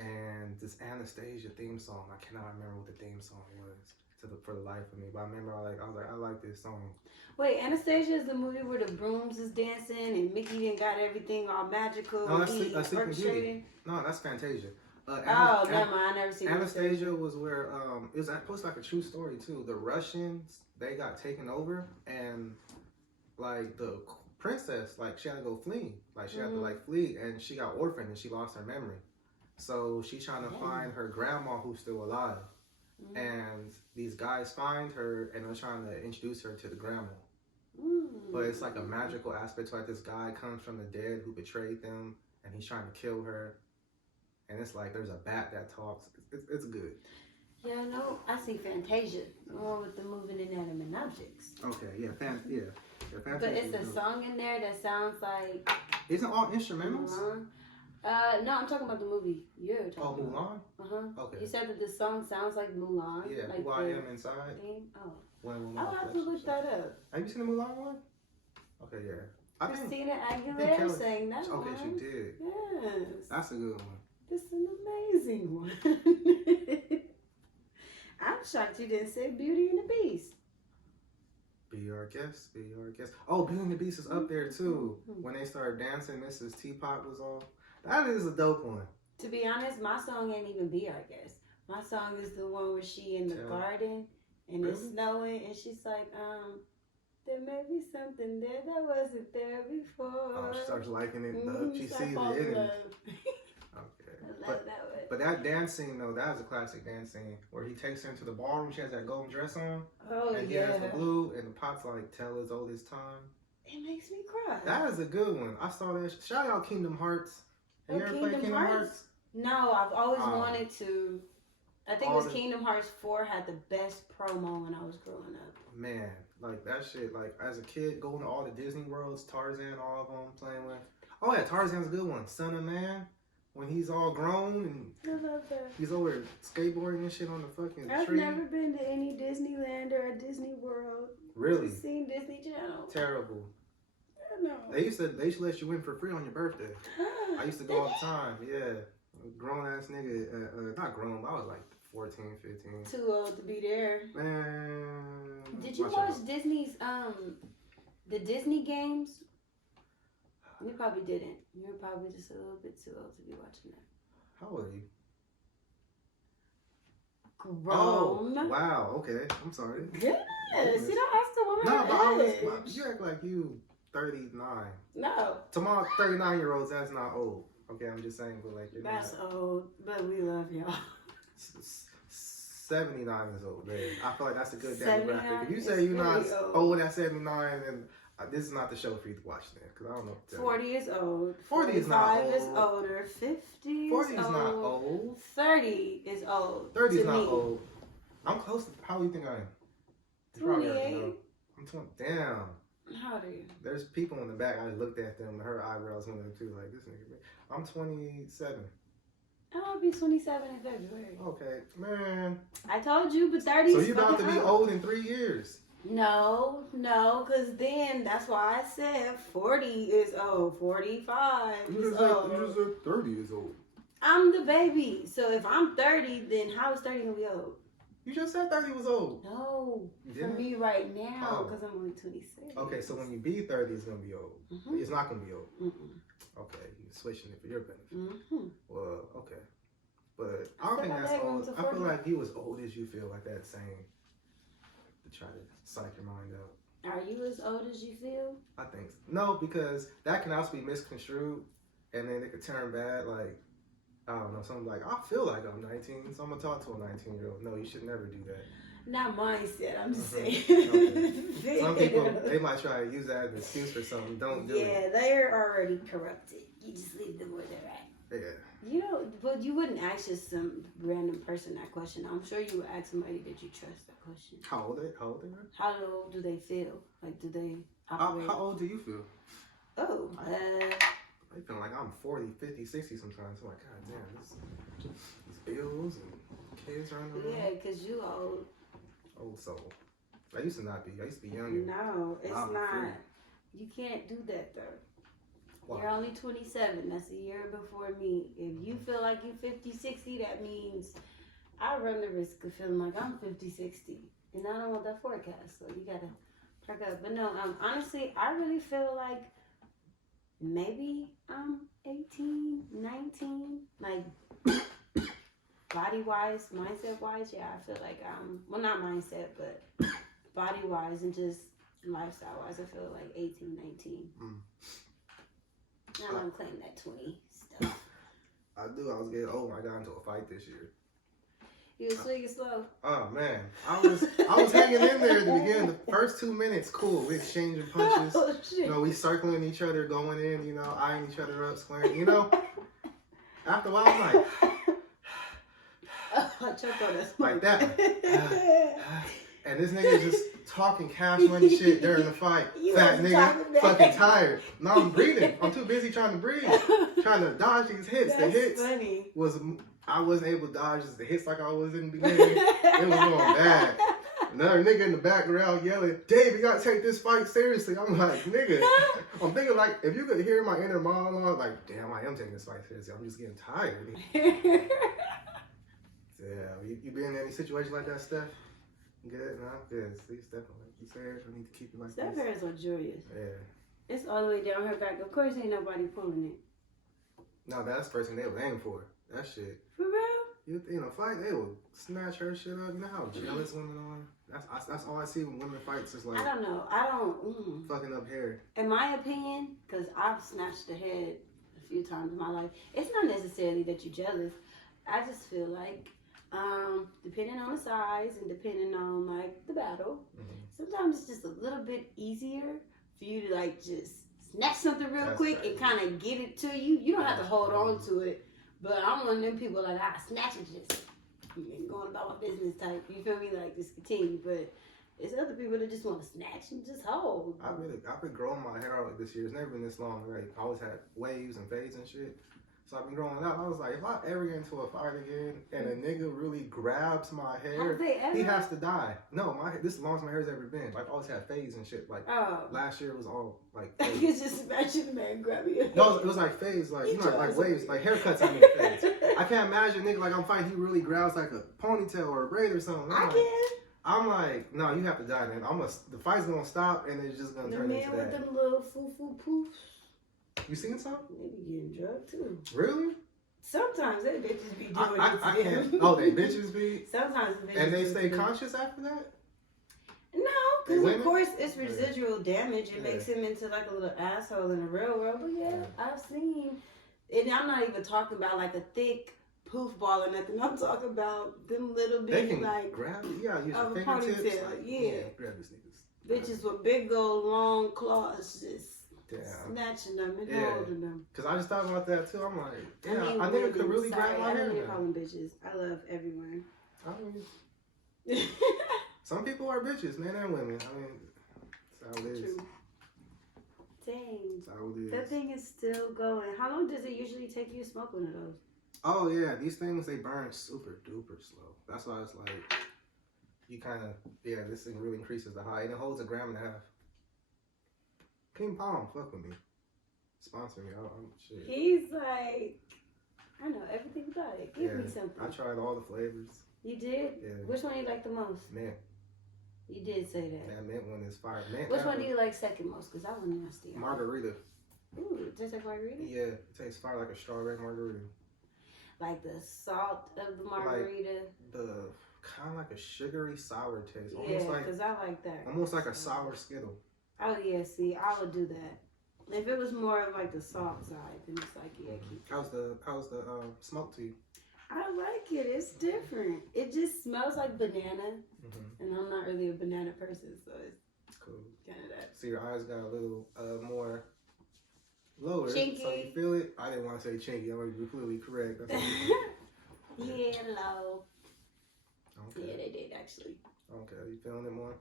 And this Anastasia theme song, I cannot remember what the theme song was for the life of me. But I remember I like this song. Wait, Anastasia is the movie where the brooms is dancing and Mickey done got everything all magical. No, that's Sleeping Beauty. No, that's Fantasia. Never mind. I never seen Anastasia was where it was supposed like a true story too. The Russians, they got taken over, and like the princess, like she had to go flee, like she had to like flee, and she got orphaned and she lost her memory. So she's trying to find her grandma who's still alive, and these guys find her and they're trying to introduce her to the grandma. But it's like a magical aspect to like this guy comes from the dead who betrayed them, and he's trying to kill her, and it's like there's a bat that talks. It's good. Yeah, no, I see Fantasia, the one with the moving inanimate objects. Okay, yeah, But it's a song in there that sounds like. Isn't all instrumentals? No, I'm talking about the movie. You're talking about. Mulan? Okay. You said that the song sounds like Mulan. Yeah, like Who I Am Inside. Theme? Oh. I'll have to look that up. Have you seen the Mulan one? Okay, yeah. Christina Aguilera sang that one. Okay, she did. Yes. That's a good one. It's an amazing one. I'm shocked you didn't say Beauty and the Beast. Be our guest. Oh, Beauty and the Beast is up there too. When they started dancing, Mrs. Teapot was all. That is a dope one. To be honest, my song ain't even Be Our Guest. My song is the one where she in the garden and it's snowing and she's like, there may be something there that wasn't there before. Oh, she starts liking it. She sees it in it. Okay. I love that one. But that dance scene though, that was a classic dance scene where he takes her into the ballroom. She has that golden dress on. Oh, and he has the blue, and the pot's like tell as old as time. It makes me cry. That is a good one. I saw that. Shout out Kingdom Hearts. Have you ever played Kingdom Hearts? No, I've always wanted to. I think it was Kingdom Hearts 4 had the best promo when I was growing up. Man, like that shit, like as a kid, going to all the Disney worlds, Tarzan, all of them, playing with. Oh yeah, Tarzan's a good one. Son of Man, when he's all grown and I love that. He's over skateboarding and shit on the fucking I've tree. never been to any Disneyland or a Disney World. Really? I've seen Disney Channel. Terrible. I know. They used to let you in for free on your birthday. I used to go all the time. Yeah, grown ass nigga. Not grown, but I was like 14, 15. Too old to be there. Man. Did you watch Disney's the Disney games? You probably didn't. You were probably just a little bit too old to be watching that. How old are you? Grown. Oh, wow. Okay. I'm sorry. Yes. You don't ask the woman. No, but you act like you 39. No. Tomorrow, 39-year-olds, that's not old. Okay, I'm just saying, but like you're That's not. old, but we love y'all. 79 is old, man. I feel like that's a good demographic. If you say is you're not old. old at 79, then this is not the show for you to watch then, because I don't know what to tell 40 is old. 40 is not old. 45 is older. 50 is 40 is old. not old. 30 is old. 30 is to not me. old. I'm close to, how do you think I am? You probably already know. 28. I'm 20. Damn. How old are you? There's people in the back, I looked at them, her eyebrows went up too, like, this nigga. I'm 27. I'll be 27 in February. Okay, man. I told you, but 30 is So you're about to be old in 3 years. No, because then that's why I said 40 is old, 45 is old. You just said 30 is old. I'm the baby, so if I'm 30, then how is 30 gonna be old? You just said 30 was old. No, You for didn't? me right now, Oh. because I'm only 26. Okay, so when you be 30, it's gonna be old. Mm-hmm. It's not gonna be old. Mm-mm. Okay, you're switching it for your benefit. Mm-hmm. Well, okay. But I don't think my that's dad old. went to I feel 40. like you as old as you feel, like that saying, to try to psych your mind out. Are you as old as you feel? I think so. No, because that can also be misconstrued, and then it could turn bad. Like, I don't know, something like, I feel like I'm 19, so I'm gonna talk to a 19-year-old. No, you should never do that. Not mindset, I'm just saying. Okay. Some people, they might try to use that as an excuse for something. Don't do it. Yeah, they're already corrupted. You just leave them where they're at. Yeah. You know, but you wouldn't ask just some random person that question. I'm sure you would ask somebody that you trust that question. How old are they? How old do they feel? Like, do they operate? How old do you feel? Oh, I feel like I'm 40, 50, 60 sometimes. I'm like, God damn, these bills and kids running around. yeah, because you old. Old soul. I used to not be. I used to be younger. No, it's I'm not. free. You can't do that, though. Wow. You're only 27. That's a year before me. If you feel like you're 50, 60, that means I run the risk of feeling like I'm 50, 60. And I don't want that forecast. So you got to perk up. But no, honestly, I really feel like maybe I'm 18, 19. Like, body-wise, mindset-wise, yeah, I feel like well, not mindset, but body-wise and just lifestyle-wise, I feel like 18, 19. I don't claim that 20 stuff. I do. I was getting old when I got into a fight this year. You was swinging slow. Oh man, I was hanging in there at the beginning. The first 2 minutes, cool. We exchanging punches. Oh, shit. You know, we circling each other, going in. You know, eyeing each other up, squaring. You know. After a while, I'm like, I choked on that. like that. And this nigga just talking cash money shit during the fight. You Fat wasn't nigga, talking back. fucking tired. Now I'm breathing. I'm too busy trying to breathe, trying to dodge these hits. That's The hits funny. I wasn't able to dodge the hits like I was in the beginning. It was going bad. Another nigga in the background yelling, "Dave, you gotta take this fight seriously." I'm like, nigga. I'm thinking like, if you could hear my inner monologue, like, damn, I am taking this fight seriously. I'm just getting tired. Yeah, you been in any situation like that, Steph? Good, no, good. See, Steph, like you said, I need to keep it like Steph this. hair is luxurious. Yeah. It's all the way down her back. Of course, ain't nobody pulling it. No, that's the first thing they was aiming for. That shit. For real? You in a fight, they will snatch her shit up. You know how jealous women are? That's all I see when women fights is like, I don't know. fucking up hair. In my opinion, because I've snatched the head a few times in my life. It's not necessarily that you're jealous. I just feel like, depending on the size and depending on like the battle, sometimes it's just a little bit easier for you to like just snatch something real quick and kind of get it to you. You don't have to hold on to it. But I'm one of them people like I snatch it just going about my business type. You feel me? Like just continue. But it's other people that just want to snatch and just hold. I've been growing my hair out like this year. It's never been this long. Like I always had waves and fades and shit. So I've been growing it out. I was like, if I ever get into a fight again and a nigga really grabs my hair, he has to die. No, this is the longest my hair's ever been. Like I always had fades and shit. Like last year was all like fades. You just imagine the man grabbing your hair. No, it was like fades, like you know, like waves, like haircuts. I mean fades. I can't imagine nigga like I'm fighting. He really grabs like a ponytail or a braid or something. I'm like, no, you have to die, man. The fight's gonna stop and it's just gonna turn into that. The man with them little foo-foo poofs. You seen some? They be getting drugged too. Really? Sometimes they bitches be doing it I can't. Oh, they bitches be? Sometimes the bitches and they stay conscious after that? No, because of course it's residual damage. It makes him into like a little asshole in the real world. But yeah, I've seen, and I'm not even talking about like a thick poof ball or nothing. I'm talking about them little bitty like grab use your fingertips. Like, grab these niggas. Bitches with big old long claws just snatching them and holding them. Cause I just thought about that too. I'm like, I think it could really grab my hair. I don't need to call them bitches. I love everyone. I mean, some people are bitches, men and women. I mean, that's how it is. True. Dang. That's how it is. That thing is still going. How long does it usually take you to smoke one of those? Oh yeah, these things they burn super duper slow. That's why it's like you kind of this thing really increases the high and it holds 1.5 grams. Kingpalm, fuck with me, sponsor me. I'm shit. He's like, I know everything about it. Give me something. I tried all the flavors. You did? Yeah. Which one you like the most? Mint. You did say that. That mint one is fire. Mint. Which one do you like second most? Because that one nasty. Margarita. Ooh, it tastes like margarita? Yeah, it tastes fire like a strawberry margarita. Like the salt of the margarita. Like the kind of like a sugary sour taste. Almost because I like that. Almost like a sour Skittle. Oh yeah, see, I would do that. If it was more of like the salt side, then it's like keep. How's the smoke to you? I like it. It's different. It just smells like banana, and I'm not really a banana person, so it's cool. Kind of that. So your eyes got a little more lower, chinky. So you feel it. I didn't want to say chinky. I'm gonna be completely correct. Yeah, low. Okay. Yeah, they did actually. Okay, are you feeling it more?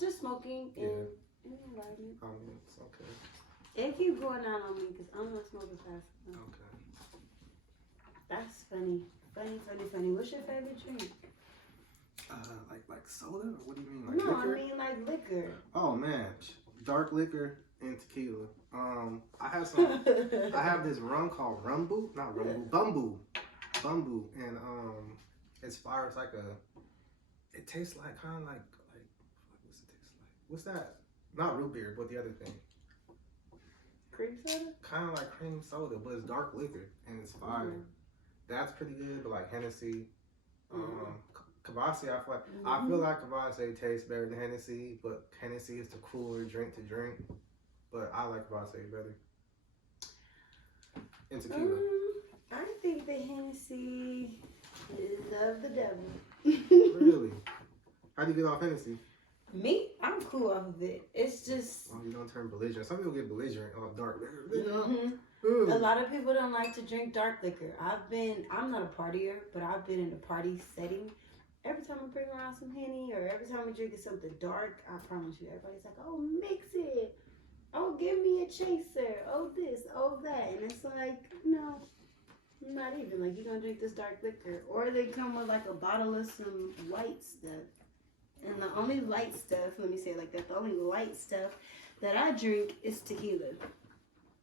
Just smoking and environment. It's okay. It keeps going out on me because I'm not smoking fast enough. Okay. That's funny. Funny. What's your favorite drink? Like soda? Or what do you mean? Like no, liquor? I mean like liquor. Oh man, dark liquor and tequila. I have this rum called Bumbu, and it's fire. It's like it tastes like kind of like what's it taste like? What's that? Not root beer, but the other thing. Cream soda? Kind of like cream soda, but it's dark liquor and it's fire. That's pretty good, but like Hennessy, Kavasi, I feel like Kavasi tastes better than Hennessy, but Hennessy is the cooler drink to drink. But I like Kavasi better. And tequila. I think the Hennessy is of the devil. Really? How do you get off Hennessy? Me? I'm cool off of it. It's just... Oh, you don't turn belligerent. Some people get belligerent off dark liquor. A lot of people don't like to drink dark liquor. I'm not a partier, but I've been in a party setting. Every time I bring around some Henny or every time I'm drinking something dark, I promise you, everybody's like, oh, mix it. Oh, give me a chaser. Oh, this. Oh, that. And it's like, no, not even. Like, you're going to drink this dark liquor. Or they come with like a bottle of some white stuff. And the only light stuff, let me say it like that, the only light stuff that I drink is tequila.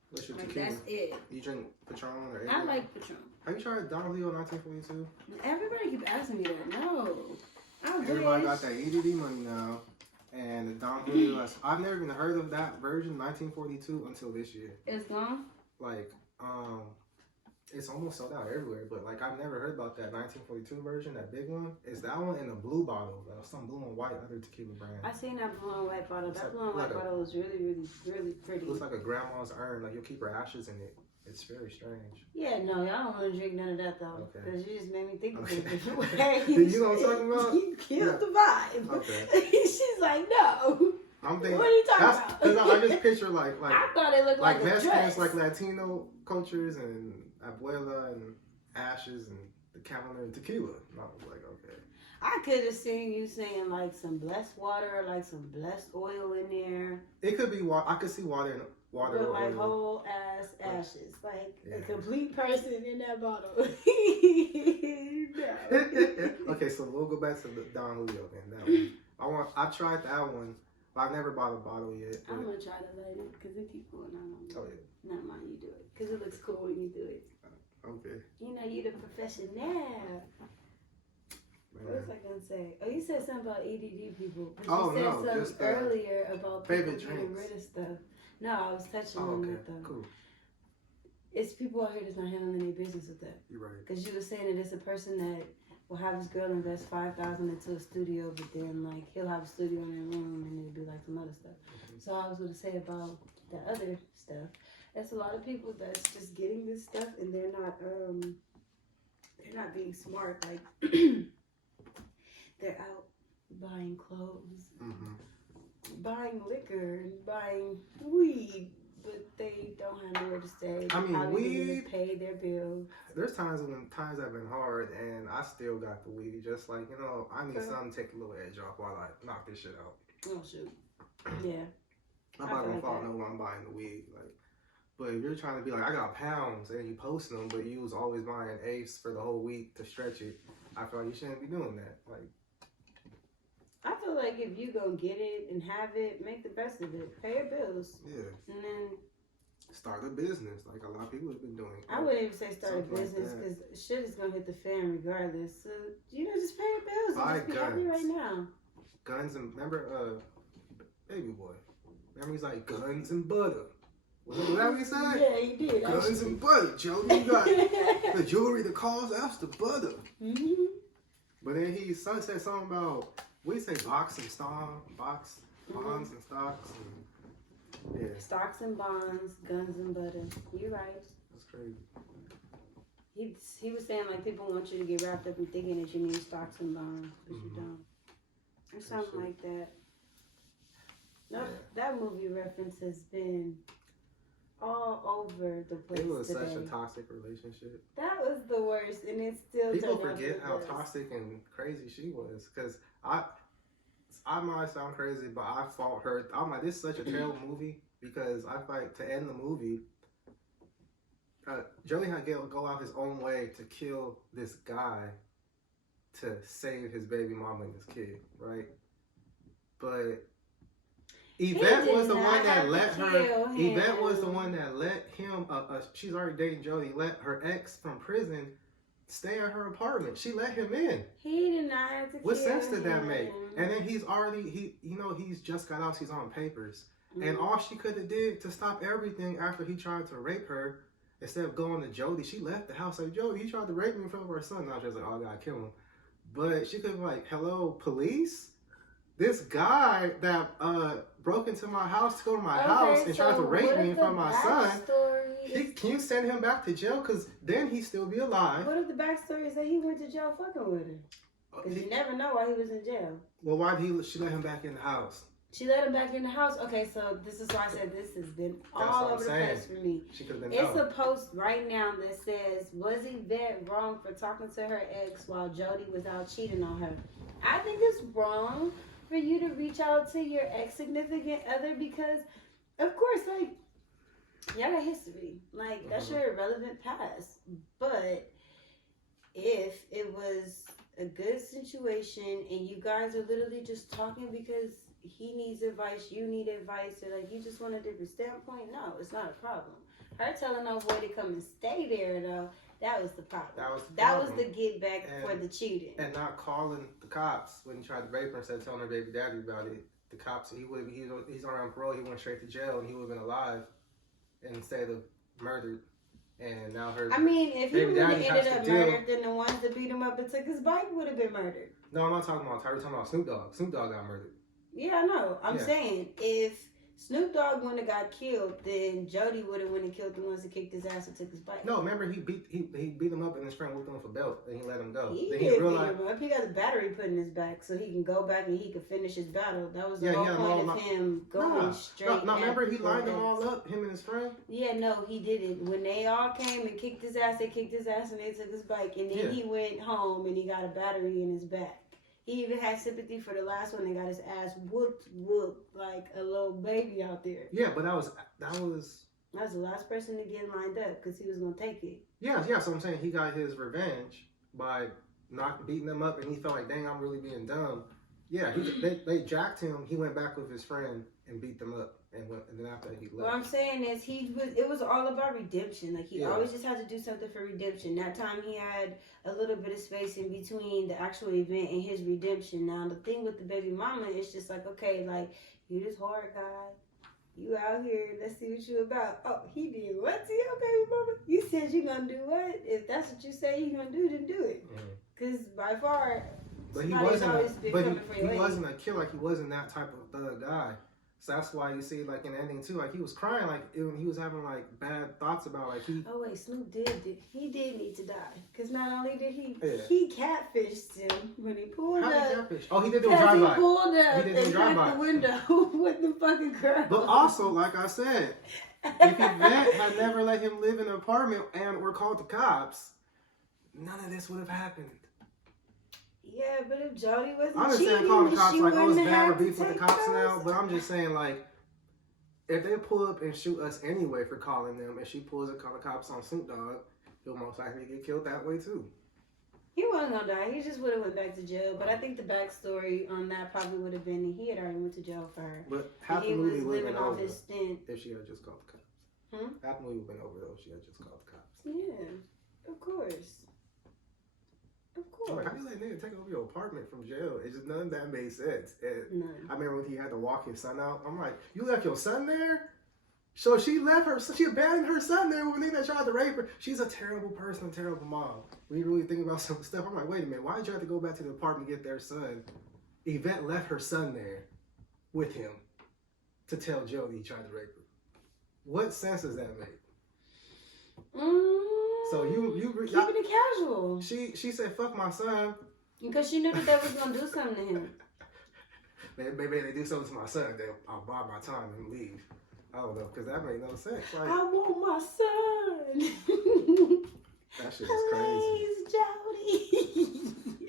What's your like tequila? That's it. You drink Patron or anything? I like Patron. Have you tried Don Julio 1942? Everybody keep asking me that. No. Everybody got that EDD money now. And the Don Julio, I've never even heard of that version, 1942, until this year. It's gone? Like, It's almost sold out everywhere, but like I've never heard about that 1942 version, that big one. It's that one in a blue bottle, some blue and white other tequila brand. I seen that blue and white bottle. That like, blue and white bottle was really, really, really pretty. It looks like a grandma's urn. Like you'll keep her ashes in it. It's very strange. Yeah, no, y'all don't want to drink none of that though, because you just made me think of it a different way. You know what I'm talking about? You killed the vibe. Okay. She's like, no. I'm thinking. What are you talking about? Because I just picture like I thought it looked like a Mexicans, dress. like Latino cultures and abuela and ashes and the calendar and tequila. And I was like, okay. I could have seen you saying like some blessed water, like some blessed oil in there. It could be water. I could see water With or like oil. whole ass ashes, like Yeah. a complete person in that bottle. No. Okay, so we'll go back to the Don Julio then. That one. I tried that one, but I've never bought a bottle yet. I'm gonna try to light it because it keeps going on. Oh yeah. Not mine, you do it because it looks cool when you do it. Okay. You know, you the professional. What was I gonna say? Oh, you said something about EDD people. But you said something just earlier about favorite people getting drinks. rid of stuff. No, I was touching on that though. Cool. It's people out here that's not handling any business with that. You're right. Because you were saying that it's a person that will have his girl invest $5,000 into a studio, but then like he'll have a studio in their room and it'll be like some other stuff. So I was gonna say about the other stuff. That's a lot of people that's just getting this stuff and they're not being smart. Like they're out buying clothes, buying liquor, and buying weed, but they don't have nowhere to stay. I mean, weed pay their bills. There's times have been hard, and I still got the weed. Just like I need something to take a little edge off while I knock this shit out. Oh shoot! Yeah. I'm not gonna follow no when I'm buying the weed. Like, but if you're trying to be like, I got pounds, and you post them, but you was always buying eighths for the whole week to stretch it, I feel like you shouldn't be doing that. Like, I feel like if you go get it and have it, make the best of it. Pay your bills. Yeah. And then start a business, like a lot of people have been doing. I wouldn't even say start a business because shit is gonna hit the fan regardless. So just pay your bills and just be happy right now. Guns and remember, Baby Boy. Remember he's like guns and butter. Was that what he said? Yeah, he did. Guns and butter, Joe. You got the jewelry, the cars, that's the butter. Mm-hmm. But then he said something about what do you say, bonds and stocks and yeah. Stocks and bonds, guns and butter. You're right. That's crazy. He was saying like people want you to get wrapped up in thinking that you need stocks and bonds, but you don't. Or something like that. No, that movie reference has been all over the place. It was today. such a toxic relationship. That was the worst, and it's still. People forget how toxic and crazy she was. Because I might sound crazy, but I fought her. I'm like, this is such a terrible movie because I fight to end the movie. Joey had to go out his own way to kill this guy to save his baby mama and his kid, right? But Yvette was the one that let her. Yvette was the one that let him. She's already dating Jody. Let her ex from prison stay at her apartment. She let him in. He did not have to. What sense did that make? And then he's just got out. He's on papers, and all she could have did to stop everything after he tried to rape her, instead of going to Jody, she left the house. Like, Jody, he tried to rape me in front of her son. Now she's like, oh, I gotta kill him. But she could have like, hello, police. This guy that broke into my house to go to my house and tried to rape me in front of my son. Can you send him back to jail? Because then he'd still be alive. What if the backstory is that he went to jail fucking with her? Because you never know why he was in jail. Well, why did she let him back in the house? She let him back in the house. Okay, so this is why I said this has been all over the place for me. She could have been It's a post right now that says, was Yvette wrong for talking to her ex while Jody was out cheating on her? I think it's wrong for you to reach out to your ex-significant other because, of course, like, y'all got history. Like, that's your irrelevant past. But if it was a good situation and you guys are literally just talking because he needs advice, you need advice, or like you just want a different standpoint, no, it's not a problem. Her telling old boy to come and stay there, though, that was the problem. That was the get back for the cheating. And not calling the cops when he tried to rape her instead of telling her baby daddy about it. The cops, he's on parole, he went straight to jail and he would have been alive instead of murdered. and now her. I mean, if he baby would have daddy ended has up to deal- murdered, then the ones that beat him up and took his bike would have been murdered. No, I'm not talking about Tyree. I'm talking about Snoop Dogg. Snoop Dogg got murdered. Yeah, I know. I'm Yeah. saying if Snoop Dogg wouldn't have got killed, then Jody would have went and killed the ones that kicked his ass and took his bike. No, remember he beat him up and his friend whooped him with a belt and he let him go. He then did realized, beat him up. He got the battery put in his back so he can go back and he could finish his battle. That was the Yeah, whole yeah, point no, of him going straight. No, remember he lined them them all up, him and his friend? Yeah, no, he didn't. When they all came and kicked his ass, they kicked his ass and they took his bike. And then he went home and he got a battery in his back. He even had sympathy for the last one and got his ass whooped like a little baby out there. Yeah, but that was the last person to get lined up because he was gonna take it. Yeah. So I'm saying he got his revenge by not beating them up, and he felt like, dang, I'm really being dumb. Yeah, they jacked him. He went back with his friend and beat them up, and then after that he left. What I'm saying is it was all about redemption. Like he always just had to do something for redemption. That time he had a little bit of space in between the actual event and his redemption. Now the thing with the baby mama is just like, okay, like you this hard guy. You out here, let's see what you about. Oh, he did what to your baby mama? You said you gonna do what? If that's what you say you gonna do, then do it. Because by far, but he wasn't a killer. Like he wasn't that type of thug guy. So that's why you see, like in the ending too, like he was crying, like when he was having like bad thoughts about like he. Oh wait, Snoop did need to die because not only did he catfished him when he pulled up. Oh, he did do a drive-by. He pulled up and cracked the window with the fucking girl. But also, like I said, if Yvette had never let him live in an apartment and were called the cops, none of this would have happened. Yeah, but if Jody wasn't I understand calling the cops like, oh, it's bad, we're beef with the cops now, but I'm just saying, like, if they pull up and shoot us anyway for calling them, and she pulls and call the cops on Snoop Dogg, he'll most likely get killed that way too. He wasn't gonna die. He just would have went back to jail. But I think the backstory on that probably would have been he had already went to jail for her. But half the movie would have been over if she had just called the cops. Half the movie would have been over though if she had just called the cops. Yeah, of course. Of course. How do you let a nigga take over your apartment from jail? It's just none of that made sense. None. I remember when he had to walk his son out. I'm like, you left your son there? So she abandoned her son there with a nigga that tried to rape her. She's a terrible person, a terrible mom. When you really think about some stuff, I'm like, wait a minute, why did you have to go back to the apartment to get their son? Yvette left her son there with him to tell Jody he tried to rape her. What sense does that make? So you keeping it casual. She said, fuck my son. Because she knew that they was gonna do something to him. Maybe they do something to my son, then I'll buy my time and leave. I don't know, because that made no sense. Like, I want my son. That shit was crazy. Please,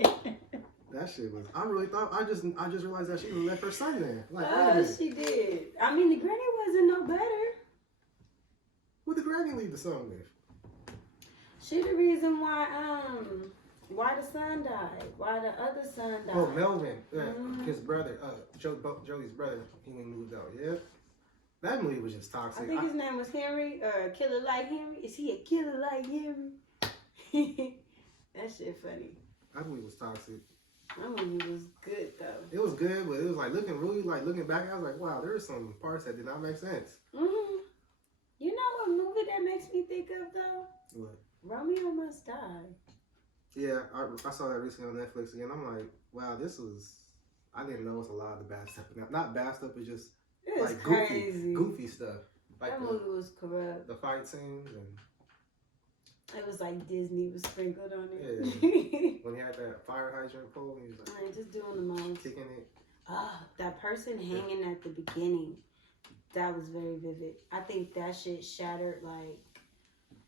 Jody. That shit was. I just realized that she even left her son there. Like, she did. I mean, the granny wasn't no better. Who did the granny leave the son with? She the reason why the son died. Why the other son died. Oh, Melvin, his brother, Jody's brother. He moved out. Yeah. That movie was just toxic. I think his name was Henry, or Killer Like Henry. Is he a killer like Henry? That shit funny. That movie was toxic. That movie was good though. It was good, but it was like looking back, I was like, wow, there's some parts that did not make sense. Mm-hmm. You know what movie that makes me think of though? What? Romeo Must Die. Yeah, I saw that recently on Netflix again. I'm like, wow, I didn't know it was a lot of the bad stuff. Not bad stuff, but just it was like crazy. goofy stuff. Like that movie was corrupt. The fight scenes and it was like Disney was sprinkled on it. Yeah. When he had that fire hydrant pole, he was like just doing the most. Kicking it. That person hanging at the beginning, that was very vivid. I think that shit shattered like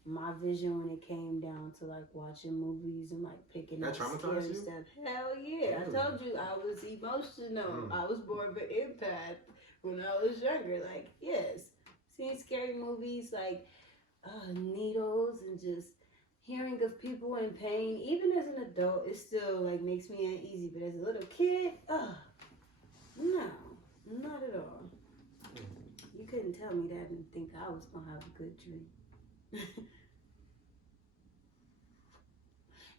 my vision when it came down to like watching movies and like picking up scary stuff. Hell yeah. I told you I was emotional. I was more of an empath when I was younger. Like, yes. Seeing scary movies like needles and just hearing of people in pain, even as an adult, it still like makes me uneasy. But as a little kid, no, not at all. You couldn't tell me that and think I was gonna have a good dream.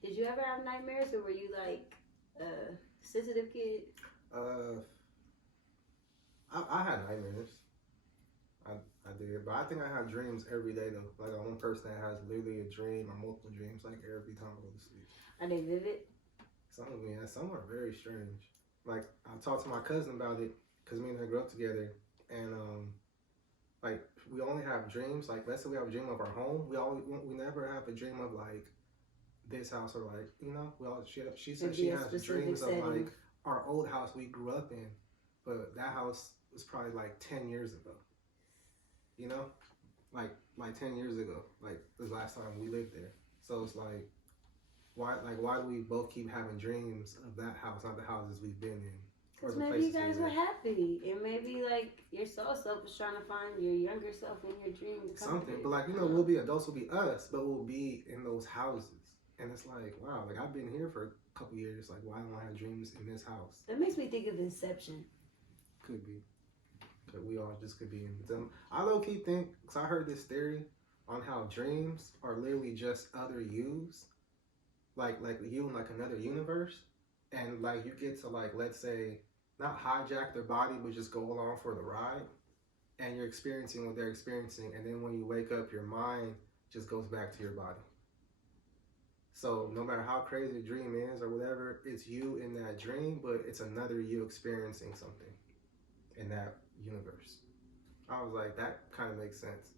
Did you ever have nightmares, or were you like a sensitive kid? I had nightmares. I did, but I think I have dreams every day though. Like I'm one person that has literally a dream or multiple dreams like every time I go to sleep. Are they vivid? Some are very strange. Like I talked to my cousin about it because me and her grew up together, and like we only have dreams. Like let's say we have a dream of our home, we never have a dream of like this house or like she said she has dreams of like our old house we grew up in, but that house was probably like 10 years ago. You know, like 10 years ago, like the last time we lived there. So it's like why do we both keep having dreams of that house, not the houses we've been in? Because maybe you guys were happy, and maybe like your soul self was trying to find your younger self in your dream. Something, but like we'll be adults, we'll be us, but we'll be in those houses, and it's like wow, like I've been here for a couple years, like why don't I have dreams in this house? That makes me think of Inception. Could be, but we all just could be in them. I low key think, because I heard this theory on how dreams are literally just other yous, like you in like another universe, and like you get to like let's say not hijack their body but just go along for the ride, and you're experiencing what they're experiencing, and then when you wake up your mind just goes back to your body. So no matter how crazy a dream is or whatever, it's you in that dream, but it's another you experiencing something in that universe. I was like, that kind of makes sense.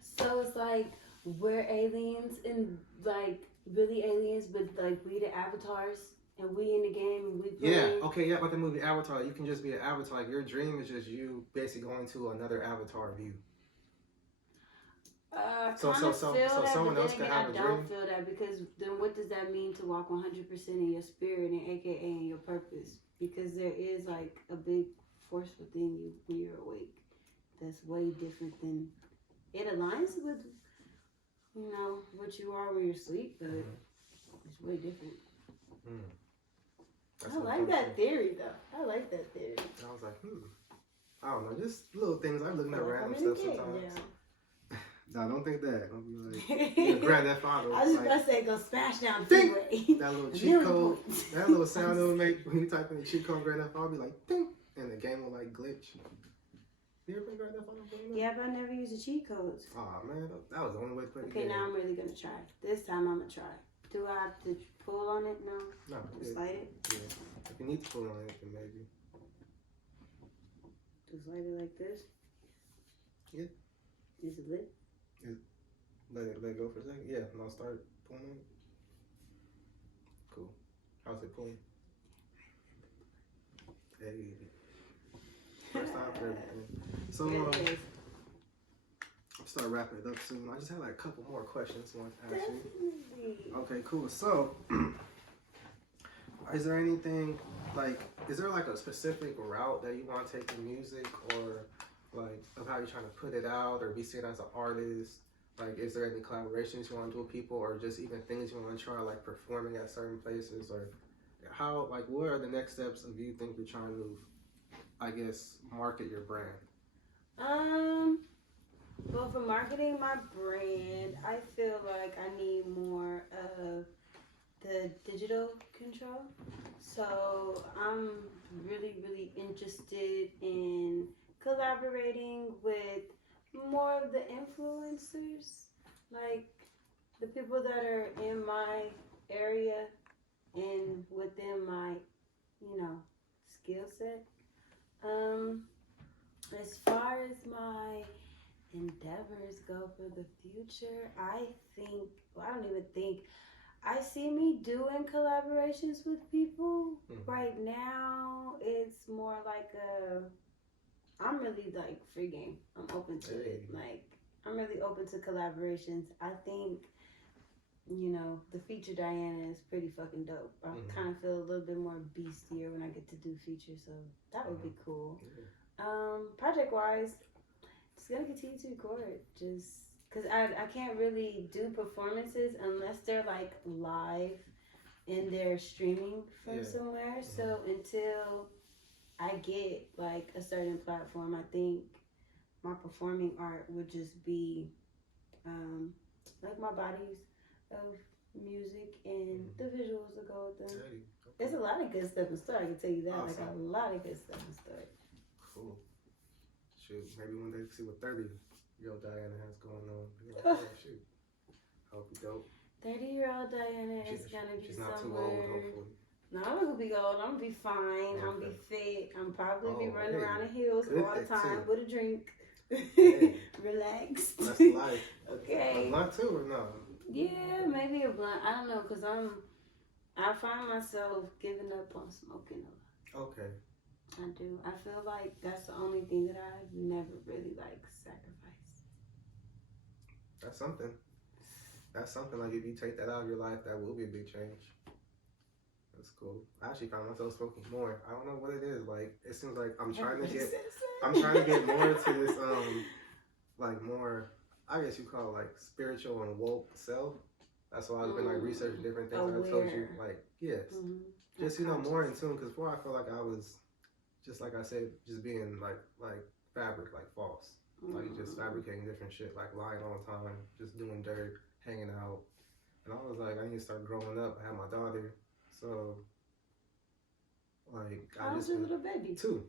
So it's like we're aliens and like really aliens, but like we the avatars and we in the game and we play. Yeah, okay, yeah, like the movie Avatar. You can just be an avatar. Like your dream is just you basically going to another avatar view. So someone else can have a dream. I don't feel that, because then what does that mean to walk 100% in your spirit and AKA in your purpose? Because there is like a big force within you when you're awake that's way different than it aligns with what you are when you're asleep, but it's way different. I like that theory though. I like that theory. I was like, I don't know, just little things. I'm looking at random stuff sometimes. Yeah. No, don't think that. Don't be like, Grand Theft Auto. I was just about to say, go smash down the freeway. That little cheat code, that little sound it would make when you type in the cheat code Grand Theft Auto, be like, ding, and the game will like glitch. You ever play Grand Theft Auto? Yeah, but I never used the cheat codes. Oh man, that was the only way to play the game. Okay, now I'm really gonna try. This time I'm gonna try. Do I have to pull on it? No. No. Just slide it. Yeah. If you need to pull on it, then maybe. Just slide it like this. Yeah. Is it lit? Let it go for a second. Yeah. Now start pulling on it. Cool. How's it pulling? Hey. First time for everything. So I'll start wrapping it up soon. I just had like a couple more questions I want to ask you. Okay, cool. So is there anything is there like a specific route that you want to take in music, or like of how you're trying to put it out or be seen as an artist? Like, is there any collaborations you want to do with people, or just even things you want to try, like performing at certain places, or how, like, what are the next steps of you think you're trying to, I guess, market your brand? Well, for marketing my brand, I feel like I need more of the digital control. So I'm really, really interested in collaborating with more of the influencers, like the people that are in my area and within my, skill set. As far as my endeavors go for the future, I see me doing collaborations with people. Right now, it's more like I'm really like free game. I'm open to it. Like, I'm really open to collaborations. I think, the feature Diana is pretty fucking dope. I kind of feel a little bit more beastier when I get to do features, so that would be cool. Project wise, just gonna continue to record, just because I can't really do performances unless they're like live and they're streaming from somewhere. So until I get like a certain platform, I think my performing art would just be like my bodies of music and the visuals that go with them. There's a lot of good stuff in store, I can tell you that. Awesome. Like a lot of good stuff in store. Cool. shoot, maybe one day see what 30-year-old Diana has going on. Like, oh, shoot. I hope you dope. 30-year-old Diana is gonna be she's not somewhere. too old, hopefully. No, I'm gonna be old. I'm gonna be fine. I'm gonna be fit. I'm probably be running around the hills all the time with a drink. Hey. Relaxed. That's life. Okay. A blunt too or no? Yeah, maybe a blunt. I don't know, cause I find myself giving up on smoking a lot. Okay. I do. I feel like that's the only thing that I've never really like sacrificed. That's something. That's something. Like if you take that out of your life, that will be a big change. That's cool. I actually found myself smoking more. I don't know what it is. Like it seems like I'm trying to get more into this like more, I guess you call it like spiritual and woke self. That's why I've been like researching different things. I told you like yes, just more in tune. Because before I feel like I was just like I said, just being like fabric, like false, like just fabricating different shit, like lying all the time, just doing dirt, hanging out. And I was like, I need to start growing up. I had my daughter. So, like, how's your little baby? 2.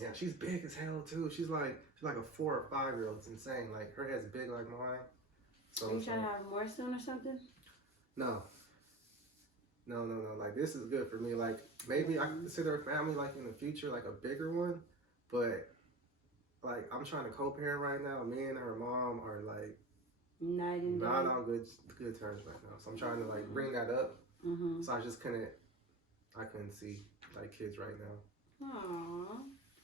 Yeah, she's big as hell too. She's like a 4 or 5-year-old. It's insane. Like her head's big like mine. So are you trying to have more soon or something? No. Like this is good for me. Like maybe I consider a family like in the future, like a bigger one. But like I'm trying to co-parent right now. Me and her mom are like not on good terms right now. So I'm trying to like bring that up. So I couldn't see like kids right now. Aww.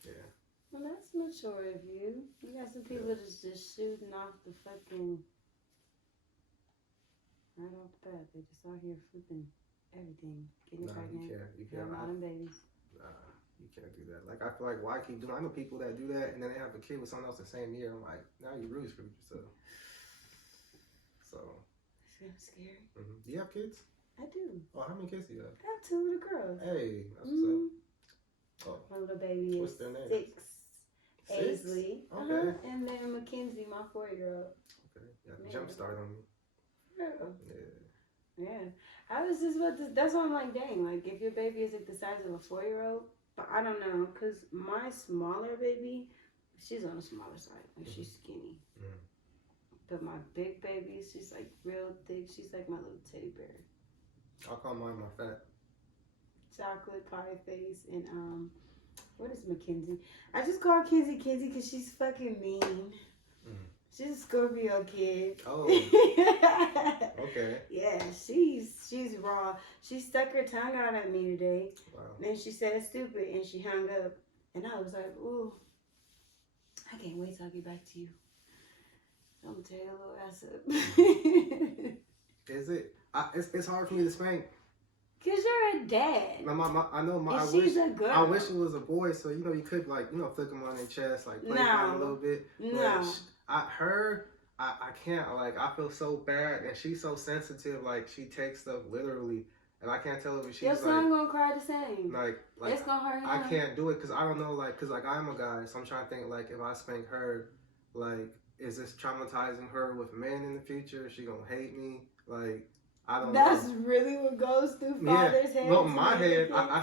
Yeah. Well, that's mature of you. You got some people that's just shooting off the fucking right off the bat. They just out here flipping everything, getting pregnant. You can't. Having babies. Nah, you can't do that. Like I feel like why keep doing? I know people that do that and then they have a kid with someone else the same year. I'm like, now you really screwed yourself. So. It's kind of scary. Do you have kids? I do. Oh, how many kids do you have? I have 2 little girls. Hey, that's what's up. Oh. My little baby is 6. Ainsley. Okay. And then Mackenzie, my 4-year-old. Okay. You have to jumpstart on me. Yeah. I was just about to, that's why I'm like, dang, like if your baby is like the size of a 4-year-old, but I don't know, because my smaller baby, she's on the smaller side. Like she's skinny. But my big baby, she's like real thick. She's like my little teddy bear. I'll call mine my fat. Chocolate pie face and what is Mackenzie? I just call Kenzie because she's fucking mean. She's a Scorpio kid. Oh. Okay. Yeah, she's raw. She stuck her tongue out at me today. Wow. And she said stupid and she hung up. And I was like, ooh, I can't wait till I get back to you. I'm gonna tear your little ass up. Is it? It's hard for me to spank. Cause you're a dad. I know. I wish it was a boy, so you could like flick them on their chest, like play them a little bit. No. I can't. Like I feel so bad, and she's so sensitive. Like she takes stuff literally, and I can't tell if she's your son gonna cry the same. Like it's gonna hurt him. I can't do it because I don't know. Like because I'm a guy, so I'm trying to think like if I spank her, like is this traumatizing her with men in the future? Is she gonna hate me? Like. I don't know. That's really what goes through father's head. Well, in my head, I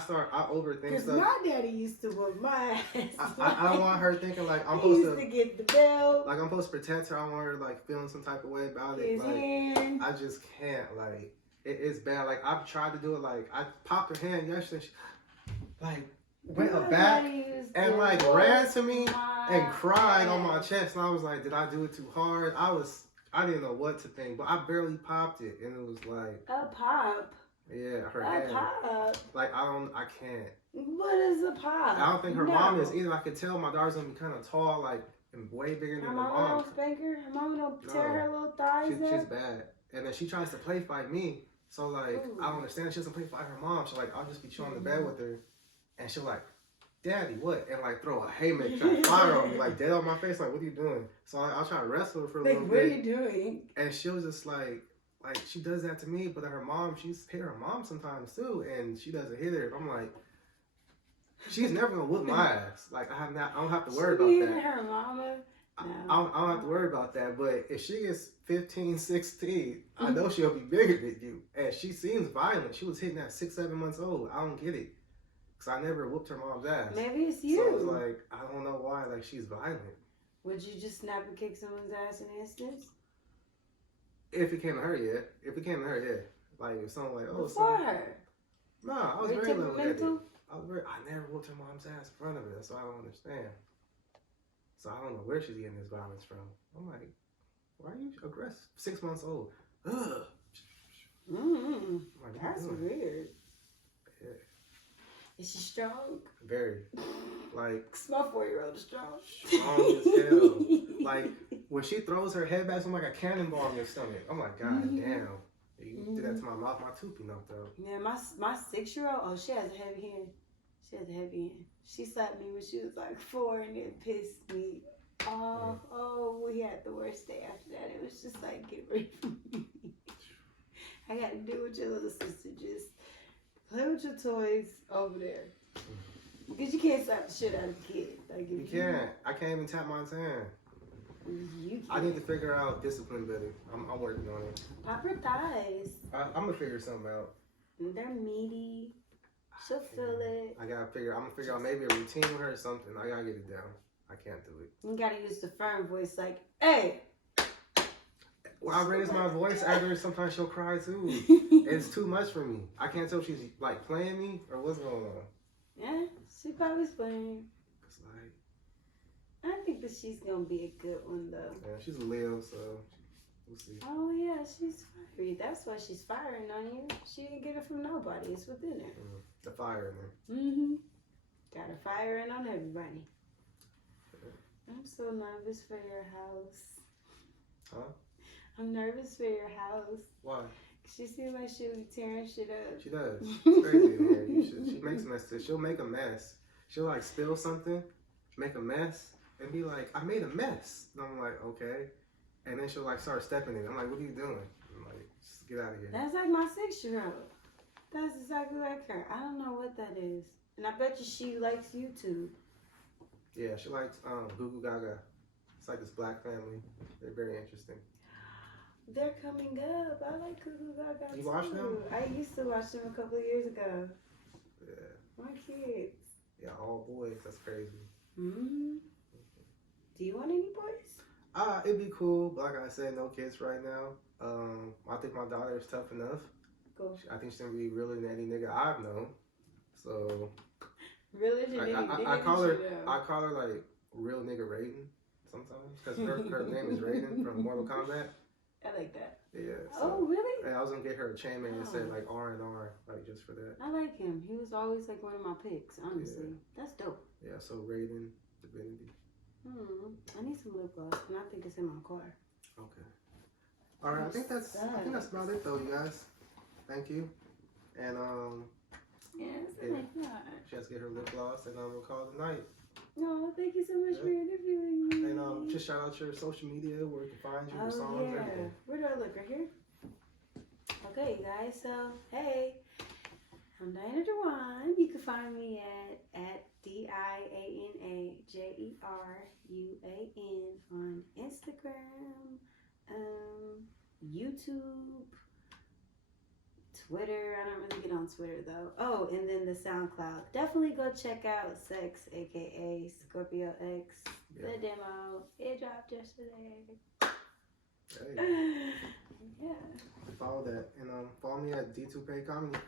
overthink stuff. Because my daddy used to whip my ass. I don't want her thinking like I'm supposed to get the belt. Like I'm supposed to protect her. I want her like feeling some type of way about it. Like I just can't. Like it's bad. Like I've tried to do it. Like I popped her hand yesterday. She, like went back and like ran to me and cried on my chest. And I was like, did I do it too hard? I didn't know what to think, but I barely popped it, and it was like a pop. Yeah, her hand. A pop. Like I can't. What is a pop? I don't think her mom is either. I could tell my daughter's gonna be kind of tall, like and way bigger than her mom. Her mom don't spank her. Her mom don't tear her little thighs up. She's bad, and then she tries to play fight me. So like I don't understand. She doesn't play fight her mom. So like I'll just be chilling in the bed with her, and she'll like. Daddy, what? And like throw a haymaker, try to fire on me, like dead on my face. Like, what are you doing? So I'll try to wrestle her for a little bit. What are you doing? And she'll just like she does that to me, but her mom, she's hit her mom sometimes too, and she doesn't hit her. I'm like, she's never gonna whoop my ass. Like I don't have to worry about that. Her mama. No. I don't have to worry about that. But if she gets 15, 16, I know she'll be bigger than you. And she seems violent. She was hitting at 6, 7 months old. I don't get it. Cause I never whooped her mom's ass. Maybe it's you. So it's like, I don't know why, like, she's violent. Would you just snap and kick someone's ass in instance? If it came to her, yeah. If it came to her, yeah. Like, if someone like, oh, Before her. Nah, I was very temperamental. I never whooped her mom's ass in front of her, so I don't understand. So I don't know where she's getting this violence from. I'm like, why are you aggressive? 6 months old. Ugh. Like, that's weird. Yeah. Is she strong? Very. Like, my 4-year-old is strong. Strong as hell. Like, when she throws her head back, I'm like a cannonball in your stomach. I'm like, God damn. You do that to my mouth, my tooth be knocked out. Yeah, my 6-year-old, oh, she has a heavy hand. She has a heavy hand. She slapped me when she was like 4 and it pissed me off. Yeah. Oh, we had the worst day after that. It was just like, get rid of me. I got to deal with your little sister. Just play with your toys over there. Because you can't slap the shit out of the kid. Like, you can't. I can't even tap my hand. I need to figure out discipline better. I'm working on it. Pop her thighs. I'm going to figure something out. They're meaty. She'll feel it. I'm going to figure out maybe a routine with her or something. I got to get it down. I can't do it. You got to use the firm voice like, hey. When I raise my voice at her, sometimes she'll cry too. It's too much for me. I can't tell if she's like playing me or what's going on. Yeah, she probably playing. It's like, I think that she's gonna be a good one though. Yeah, she's a Leo, so we'll see. Oh yeah, she's fiery. That's why she's firing on you. She didn't get it from nobody. It's within her. The fire in there. Got a fire in on everybody. I'm so nervous for your house. Huh? I'm nervous for your house. Why? She seems like she'll be tearing shit up. She does. It's crazy in here. She makes a mess. She'll make a mess. She'll like spill something, make a mess, and be like, I made a mess. And I'm like, okay. And then she'll like start stepping in it. I'm like, what are you doing? I'm like, just get out of here. That's like my 6-year-old. That's exactly like her. I don't know what that is. And I bet you she likes YouTube. Yeah, she likes Goo Goo Gaga. It's like this black family. They're very interesting. They're coming up. I like Goo Goo Gaga. You watch them? I used to watch them a couple of years ago. Yeah. My kids. Yeah, all boys. That's crazy. Do you want any boys? It'd be cool, but like I said, no kids right now. I think my daughter is tough enough. Cool. I think she's gonna be realer than any nigga I've known. So realer than any nigga I call her like real nigga Raiden sometimes because her name is Raiden from Mortal Kombat. I like that. Yeah. So, oh really? Yeah, I was gonna get her a chainmail and say like R&R, like just for that. I like him. He was always like one of my picks. Honestly, that's dope. Yeah. So Raiden, Divinity. I need some lip gloss, and I think it's in my car. Okay. All right. I think that's about it though, you guys. Thank you. And yes, she has to get her lip gloss, and we'll call it a night. No, thank you so much for interviewing me. And just shout out your social media where we can find you, your songs, everything. Where do I look? Right here? Okay, you guys. So, hey, I'm Diana Dewan. You can find me at DianaJeruan on Instagram, YouTube, Twitter. I don't really get on Twitter though. Oh, and then the SoundCloud. Definitely go check out Sex, aka Scorpio X. The demo. It dropped yesterday. Hey. Yeah. Follow that and follow me at D2Pay Comedy.